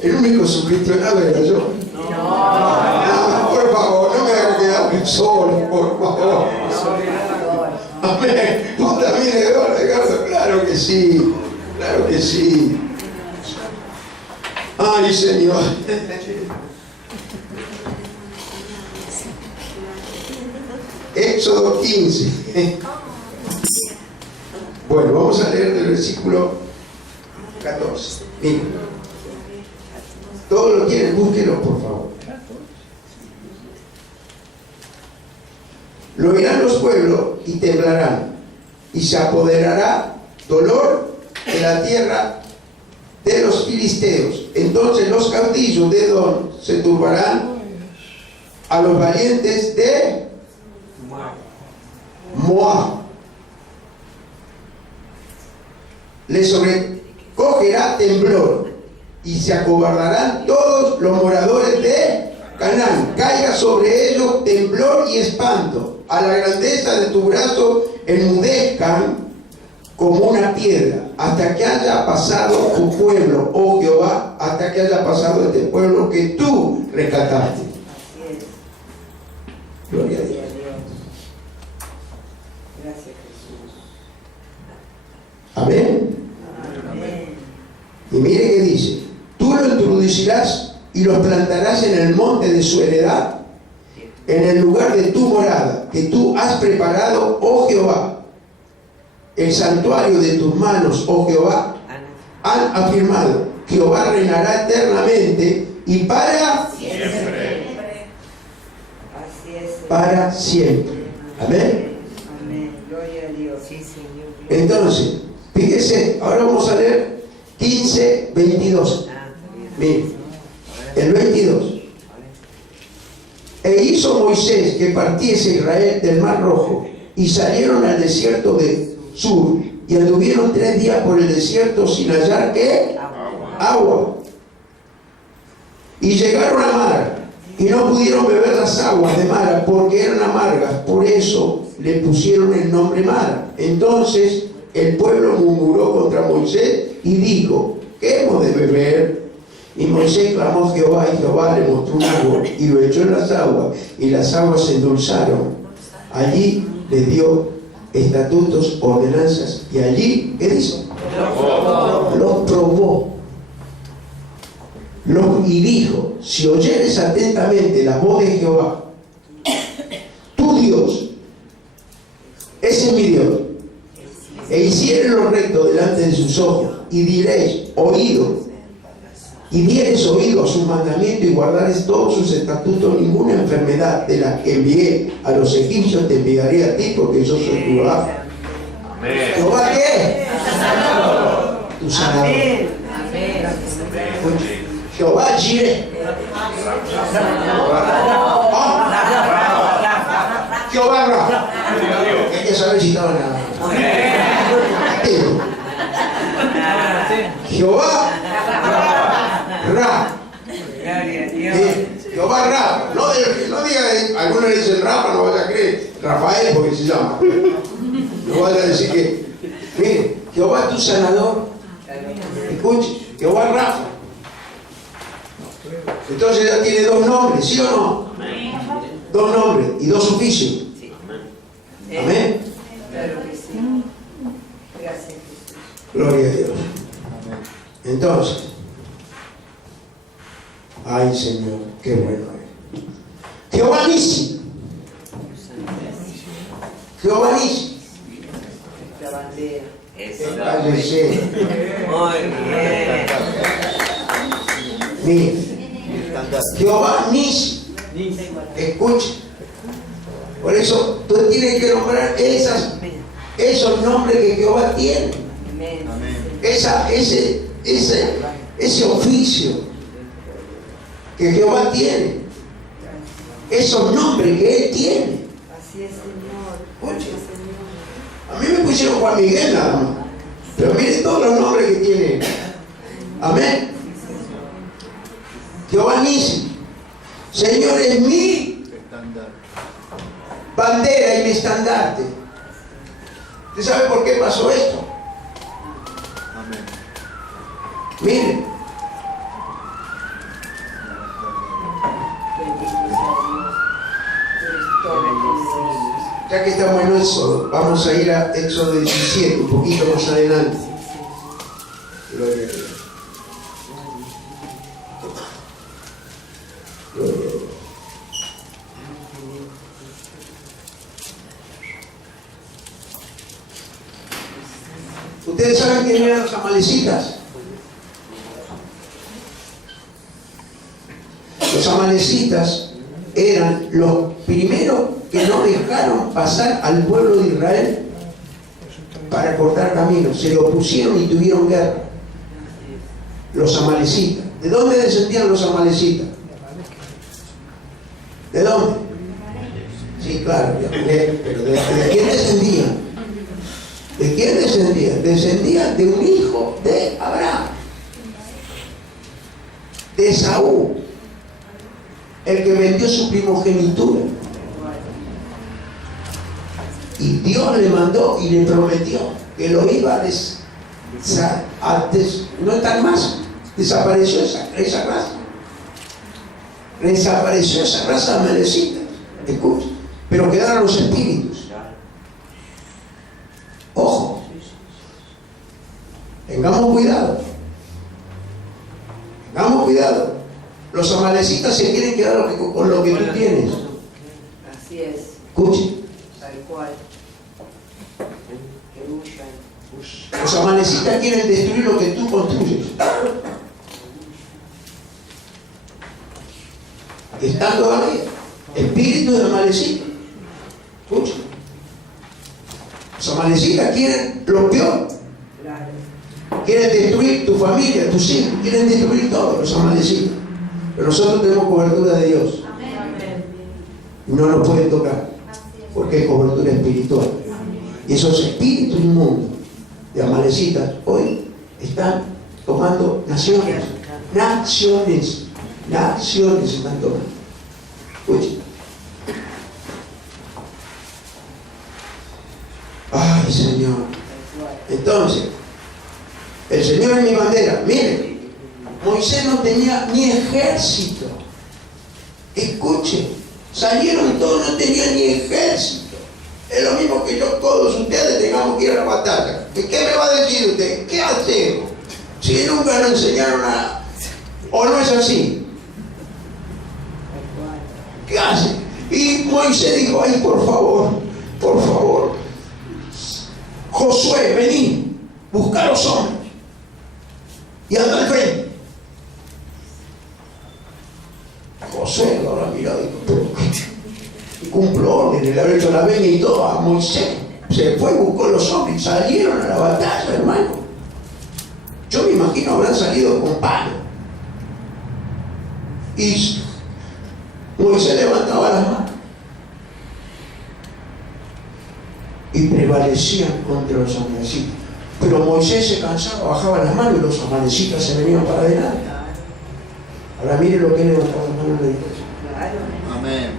El único sugestionado era yo. No, por favor, no me haga quedar solo, por favor. Amén. Vos también, Edgardo, claro que sí. Claro que sí. Ay, Señor. Éxodo 15. Bueno, vamos a leer del versículo 14. Miren. Todos lo tienen, búsquenlo, por favor. Lo oirán los pueblos y temblarán, y se apoderará dolor de la tierra de los filisteos. Entonces los caudillos de Edom se turbarán a los valientes de Moab. le sobrecogerá temblor y se acobardarán todos los moradores de Canaán. Caiga sobre ellos temblor y espanto. A la grandeza de tu brazo enmudezcan como una piedra, hasta que haya pasado tu pueblo, oh Jehová, hasta que haya pasado este pueblo que tú rescataste. Así es. Gloria a Dios. Gracias, Jesús. Amén. Amén. Y mire que dice: tú lo introducirás y los plantarás en el monte de su heredad, en el lugar de tu morada, que tú has preparado, oh Jehová. El santuario de tus manos, oh Jehová, han afirmado: Jehová reinará eternamente y para Siempre. Así es. para siempre. Amén. Amén. Gloria a Dios. Sí, Señor. Entonces, fíjese, ahora vamos a leer 15, 22. Mire, el 22. E hizo Moisés que partiese Israel del Mar Rojo, y salieron al desierto de Sur, y anduvieron 3 días por el desierto sin hallar ¿qué? Agua. Y llegaron a Mara, y no pudieron beber las aguas de Mara, porque eran amargas. Por eso le pusieron el nombre Mara. Entonces el pueblo murmuró contra Moisés y dijo: ¿qué hemos de beber? Y Moisés clamó a Jehová, y Jehová le mostró un árbol, y lo echó en las aguas, y las aguas se endulzaron. Allí les dio estatutos, ordenanzas, y allí, ¿qué dice? Los probó. Y dijo: si oyeres atentamente la voz de Jehová, tu Dios, ese es mi Dios, e hicieres lo recto delante de sus ojos, y dieres oído a sus mandamientos, y guardares todos sus estatutos, ninguna enfermedad de la que envié a los egipcios te enviaré a ti, porque yo soy Jehová. Amén. ¿Jehová qué? Tu sanador. Amén. Jehová Jireh. Jehová Ra. Hay que saber si estaban Jehová Ra. Jehová Rafa. No diga, algunos le dicen Rafa, no vaya a creer Rafael porque se llama. No vaya a decir que, mire, Jehová tu sanador. Escuche, Jehová Rafa. Entonces ya tiene 2 nombres, ¿sí o no? 2 nombres y 2 oficios. Amén. Claro que sí. Gracias, Jesús. Gloria a Dios. Entonces, ay Señor, qué bueno es. Jehová Nisi. Jehová Nisi. La bandera. Cállese. Muy bien. Mire, Jehová Nisi. Escuche. Por eso tú tienes que nombrar esos nombres que Jehová tiene. Ese oficio que Jehová tiene. Esos nombres que Él tiene. Así es, Señor. Escuche. Gracias, Señor. A mí me pusieron Juan Miguel nada más. Pero miren todos los nombres que tiene. Amén. Jehová Nisi. Señor es mi bandera y mi estandarte. ¿Usted sabe por qué pasó esto? Miren. Ya que estamos en Éxodo, vamos a ir a Éxodo 17, un poquito más adelante. Gloria a Dios. Gloria a Dios. ¿Ustedes saben quiénes eran los amalecitas? Los amalecitas eran los primeros que no dejaron pasar al pueblo de Israel para cortar caminos. Se le opusieron y tuvieron guerra. Los amalecitas. ¿De dónde descendían los amalecitas? ¿De dónde? Sí, claro, pero ¿de quién descendían? ¿De quién descendían? Descendían de un hijo de Abraham, de Esaú, el que vendió su primogenitura. Y Dios le mandó y le prometió que lo iba a no estar más. Desapareció esa raza. Desapareció esa raza amalecita. Escucha. Pero quedaron los espíritus. Ojo. Tengamos cuidado. Tengamos cuidado. Los amalecitas se quieren quedar con lo que tú tienes. Así es, Escuche. tal cual. Que huyan. Los amalecitas quieren destruir lo que tú construyes. Están todavía espíritus de amalecitas. Escucha. Los amalecitas quieren lo peor. Claro. Quieren destruir tu familia, tus hijos. Quieren destruir todo, los amalecitas. Pero nosotros tenemos cobertura de Dios. No nos pueden tocar. Porque es cobertura espiritual. Y esos espíritus inmundos de amalecitas hoy están tomando naciones. Naciones están tomando. Escuchen. Ay, Señor. Entonces, el Señor es mi bandera. Miren, Moisés no tenía ni ejército. Escuchen, salieron todos, no tenían ni ejército. Es lo mismo que todos ustedes tengamos que ir a la batalla. ¿Qué me va a decir usted? ¿Qué hacemos? Si nunca nos enseñaron nada. ¿O no es así? ¿Qué hace? Y Moisés dijo, ay, por favor, Josué, vení, busca a los hombres y anda al frente. Josué lo habrá mirado y dijo, pero cumplió órdenes, le habrá hecho la veña y todo a Moisés. Se fue y buscó a los hombres y salieron a la batalla, hermano. Yo me imagino habrán salido con palo. Y Moisés levantaba las manos y prevalecían contra los amalecitas. Pero Moisés se cansaba, bajaba las manos y los amalecitas se venían para adelante. Ahora mire lo que levantaba las manos de Dios. Amén.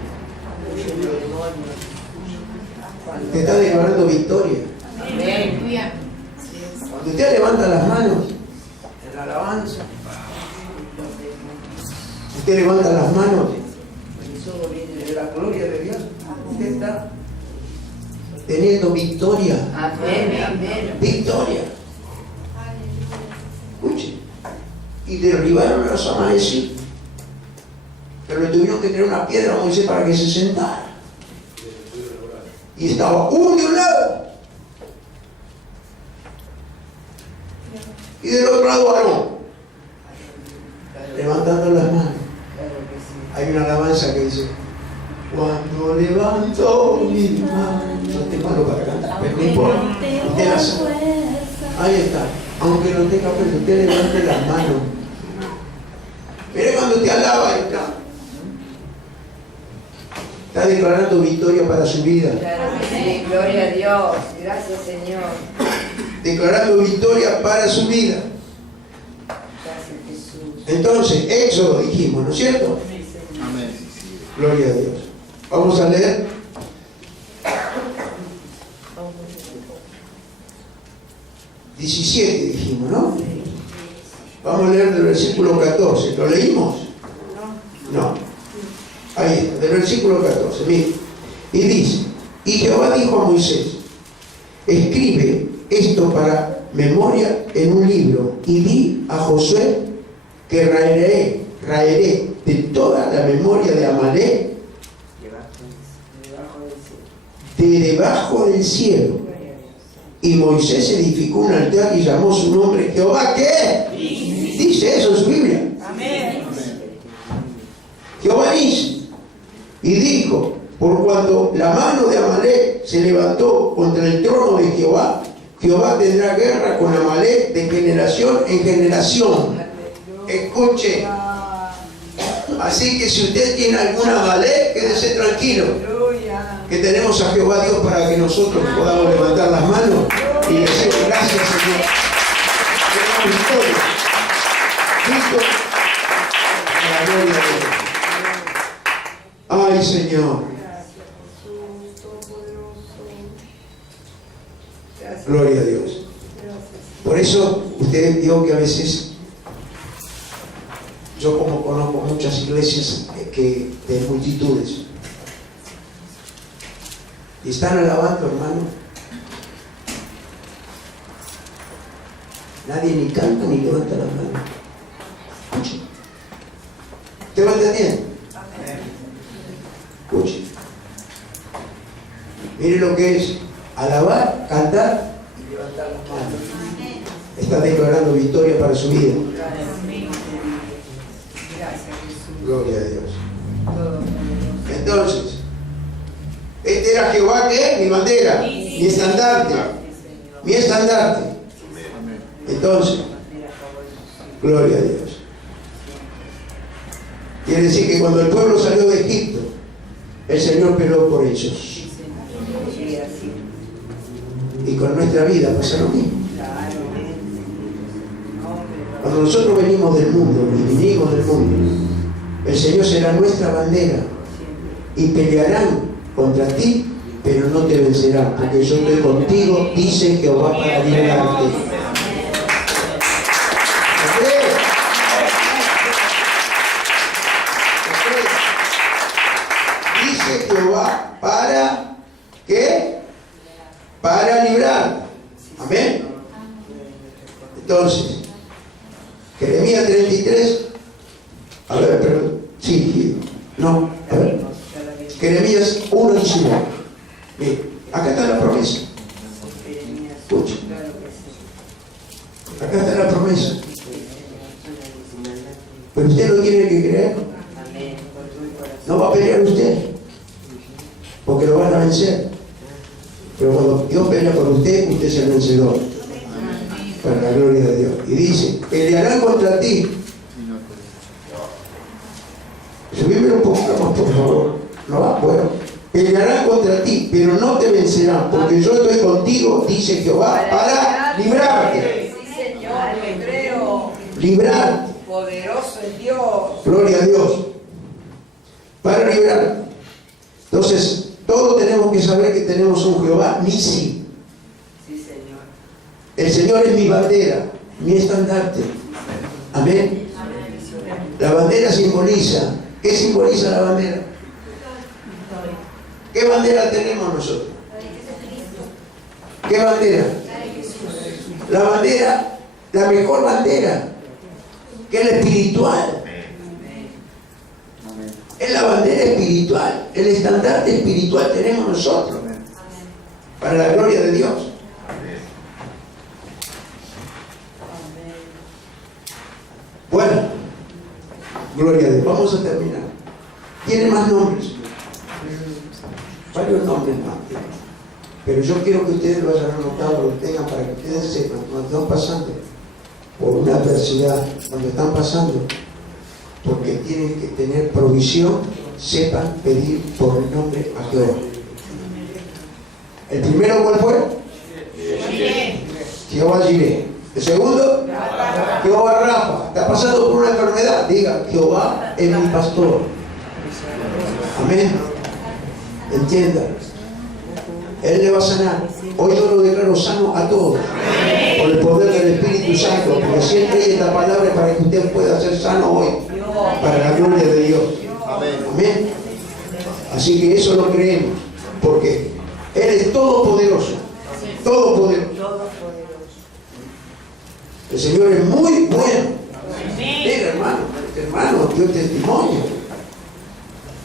Te está declarando victoria. Amén. Cuando usted levanta las manos en la alabanza, usted levanta las manos, eso viene de la gloria de Dios. Usted está teniendo victoria. Amén. Amén. Victoria. Escuche. Y derribaron a los amalecitas. Pero le tuvieron que tener una piedra a Moisés para que se sentara. Y estaba uno de un lado y del otro lado Aarón, levantando las manos. Hay una alabanza que dice, cuando levanto mis manos, no tengo algo para cantar, pero no importa, usted la sabe. Ahí está, aunque no tenga fuerza, usted levante las manos. Mire cuando usted alaba, ahí está declarando victoria para su vida. Claro que sí, gloria a Dios. Gracias, Señor. Declarando victoria para su vida. Gracias, Jesús. Entonces, Éxodo dijimos, ¿no es cierto? Amén. Gloria a Dios. Vamos a leer. ...17 dijimos, ¿no? Vamos a leer del versículo 14. ¿Lo leímos? No. Ahí está, del versículo 14. Mire. Y dice, y Jehová dijo a Moisés, escribe esto para memoria en un libro y di a Josué que raeré de toda la memoria de Amalek de debajo del cielo. Y Moisés edificó un altar y llamó su nombre Jehová. ¿Qué? Dice eso en su Biblia. Amén. Jehová dice, y dijo, por cuanto la mano de Amalek se levantó contra el trono de Jehová, Jehová tendrá guerra con Amalek de generación en generación. Escuche. Así que si usted tiene alguna Amalek, quédese tranquilo, que tenemos a Jehová Dios para que nosotros podamos levantar las manos y decir gracias, Señor. Tenemos victoria. Cristo, a la gloria de Dios. Ay, Señor. Gloria a Dios. Por eso usted vio que a veces yo como conozco muchas iglesias de multitudes y están alabando, hermano, nadie ni canta ni levanta la mano. Escuche. ¿Te va entendiendo? Escuche. Mire lo que es alabar, cantar y levantar las manos. Está declarando victoria para su vida. Gloria a Dios. Entonces, este era Jehová, ¿qué? Mi bandera, mi estandarte, mi estandarte. Entonces, gloria a Dios. Quiere decir que cuando el pueblo salió de Egipto, el Señor peleó por ellos. Y con nuestra vida pasa lo mismo. Cuando nosotros venimos del mundo y vinimos del mundo, el Señor será nuestra bandera y pelearán contra ti, pero no te vencerán, porque yo estoy contigo, dice Jehová, para librarte. Dice Jehová, ¿para qué? Para librar. Amén. Entonces, Jeremías 33, a ver, perdón, sí, no, a ver, Jeremías 1:19. Mire, acá está la promesa. Escucha. Acá está la promesa. Pero usted no tiene que creer. No va a pelear usted, porque lo van a vencer. Pero cuando Dios pelea por usted, usted es el vencedor. Para la gloria de Dios. Y dice, pelearán contra ti. Subime un poquito más, por favor. No va, bueno. Pelearán contra ti, pero no te vencerán, porque yo estoy contigo, dice Jehová, para librarte. Sí, Señor, me creo. Librarte. Poderoso es Dios. Gloria a Dios. Para librar. Entonces, todos tenemos que saber que tenemos un Jehová Nisi. Sí, Señor. El Señor es mi bandera, mi estandarte. Amén. La bandera simboliza. ¿Qué simboliza la bandera? ¿Qué bandera tenemos nosotros? ¿Qué bandera? La bandera, la mejor bandera, que es la espiritual. Es la bandera espiritual, el estandarte espiritual tenemos nosotros. Para la gloria de Dios. Bueno, gloria a Dios. Vamos a terminar. Tiene más nombres. Varios nombres más. Pero yo quiero que ustedes lo hayan anotado, lo tengan para que ustedes sepan cuando están pasando por una adversidad, cuando están pasando, porque tienen que tener provisión, sepan pedir por el nombre a Jehová. ¿El primero cuál fue? Jehová Jireh. ¿El segundo? Jehová Rafa. ¿Está pasando por una enfermedad? Diga, Jehová es mi pastor. Amén. Entienda. Él le va a sanar. Hoy yo lo declaro sano a todos. Por el poder del Espíritu Santo. Porque siempre hay esta palabra para que usted pueda ser sano hoy. Para la gloria de Dios. Amén. Así que eso lo creemos. Porque Él es todopoderoso. Todopoderoso. El Señor es muy bueno. Mira, hermano, dio testimonio.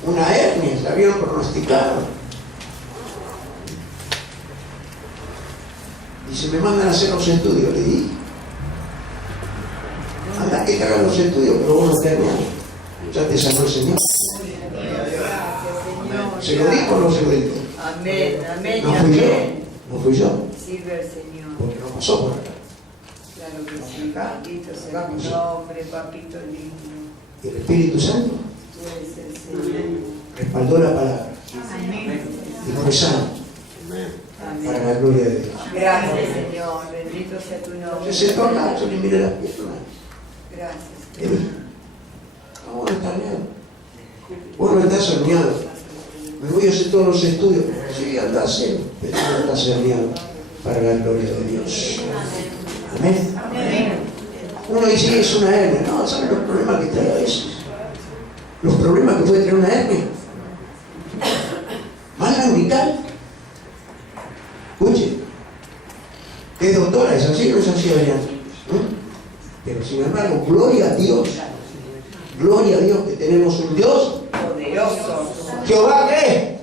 Una hernia, se habían pronosticado. Y se me mandan a hacer los estudios, le dije. Anda que te hagan los estudios, pero vos no te hernias. Ya te sanó el Señor. ¿Se lo dijo o no se lo dijo? Amén, amén, No fui yo. amén. No fui yo. Sirve al Señor. Porque no pasó por acá. Claro que sí. Bendito sea tu nombre, papito lindo. Y el Espíritu Santo Tú eres el Señor. respaldó la palabra. Amén. Y fue sano. Para la gloria de Dios. Gracias, Señor. Bendito sea tu nombre. Se toca, se le mira las piernas. Gracias. Vamos a estar bien. Vos no estás soñado. Me voy a hacer todos los estudios. Sí, anda a hacerlo, pero no estás soñado para la gloria de Dios. Amén. Uno dice, es una hernia. No, ¿saben los problemas que trae a veces? Los problemas que puede traer una hernia. Mala umbilical. Escuche. Es doctora, ¿es así o no es así, Adrián? Pero sin embargo, gloria a Dios. Gloria a Dios que tenemos un Dios Poderoso. Jehová, ¿qué?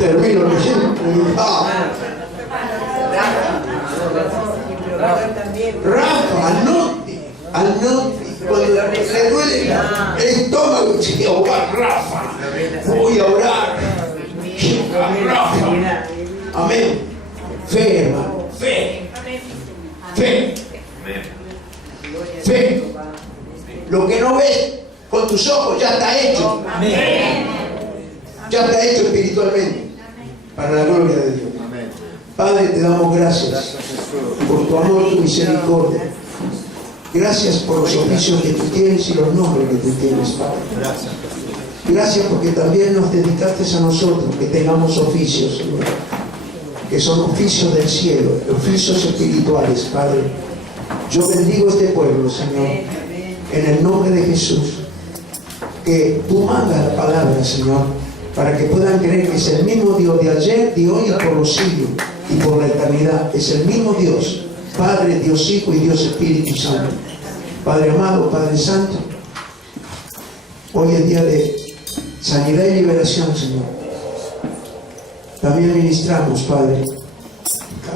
Termino leyendo. Rafa, anote. Cuando le duele el estómago, Jehová, Rafa. Voy a orar. Jehová, Rafa. Amén. Fe, hermano. Fe. Lo que no ves con tus ojos ya está hecho. Ya está hecho espiritualmente. Para la gloria de Dios. Padre, te damos gracias por tu amor, tu misericordia. Gracias por los oficios que tú tienes y los nombres que tú tienes, Padre. Gracias porque también nos dedicaste a nosotros que tengamos oficios, Señor. Que son oficios del cielo, oficios espirituales, Padre. Yo bendigo este pueblo, Señor, en el nombre de Jesús. Que tú mandas la palabra, Señor, para que puedan creer que es el mismo Dios de ayer, de hoy y por los siglos y por la eternidad. Es el mismo Dios, Padre, Dios Hijo y Dios Espíritu Santo. Padre amado, Padre Santo, hoy es día de sanidad y liberación, Señor. También ministramos, Padre,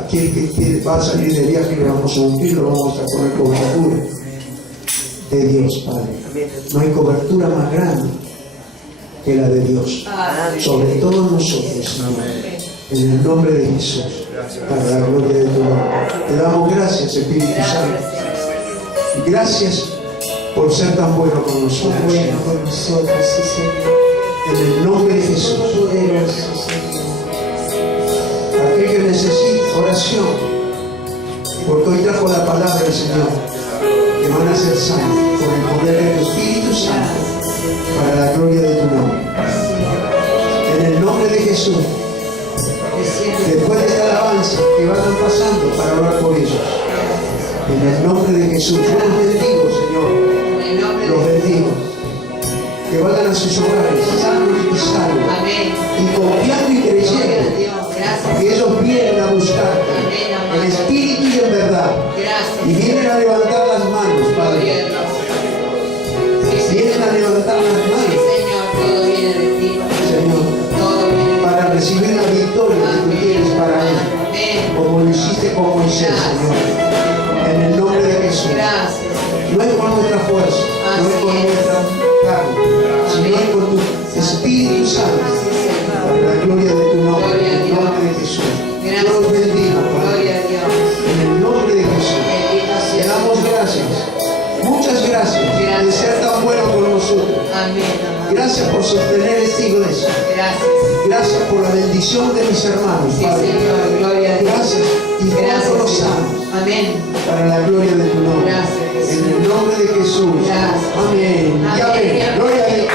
aquel que va a salir de viaje, le vamos a ungir, lo vamos a poner cobertura de Dios, Padre. No hay cobertura más grande que la de Dios, sobre todos nosotros, Señor. En el nombre de Jesús, para la gloria de tu nombre. Te damos gracias, Espíritu Santo. Gracias por ser tan bueno con nosotros. En el nombre de Jesús. Aquel que necesita oración, porque hoy trajo la palabra del Señor, que van a ser sanos por el poder del Espíritu Santo, para la gloria de tu nombre. En el nombre de Jesús. Después de esta alabanza que vayan pasando para orar por ellos. En el nombre de Jesús. Yo los bendigo, Señor. Los bendigo. Que vayan a sus hogares sanos y salvos. Y confiando y creyendo que ellos vienen a buscarte en espíritu y en verdad. Y vienen a levantar las manos, Padre. Vienen a levantar las manos. Señor, para recibir la victoria que tú tienes para él, como lo hiciste con Moisés, Señor, en el nombre de Jesús. No es con nuestra fuerza, no es con nuestra carne, sino es con tu Espíritu Santo, para la gloria de tu nombre, en el nombre de Jesús. Yo los bendigo, Padre, en el nombre de Jesús. Te damos gracias, muchas gracias de ser tan bueno con nosotros. Gracias por sostener esta iglesia. Gracias por la bendición de mis hermanos, Padre. Gracias y todos los santos. Para la gloria de tu nombre. En el nombre de Jesús. Amén. Y amén. Gloria a Dios.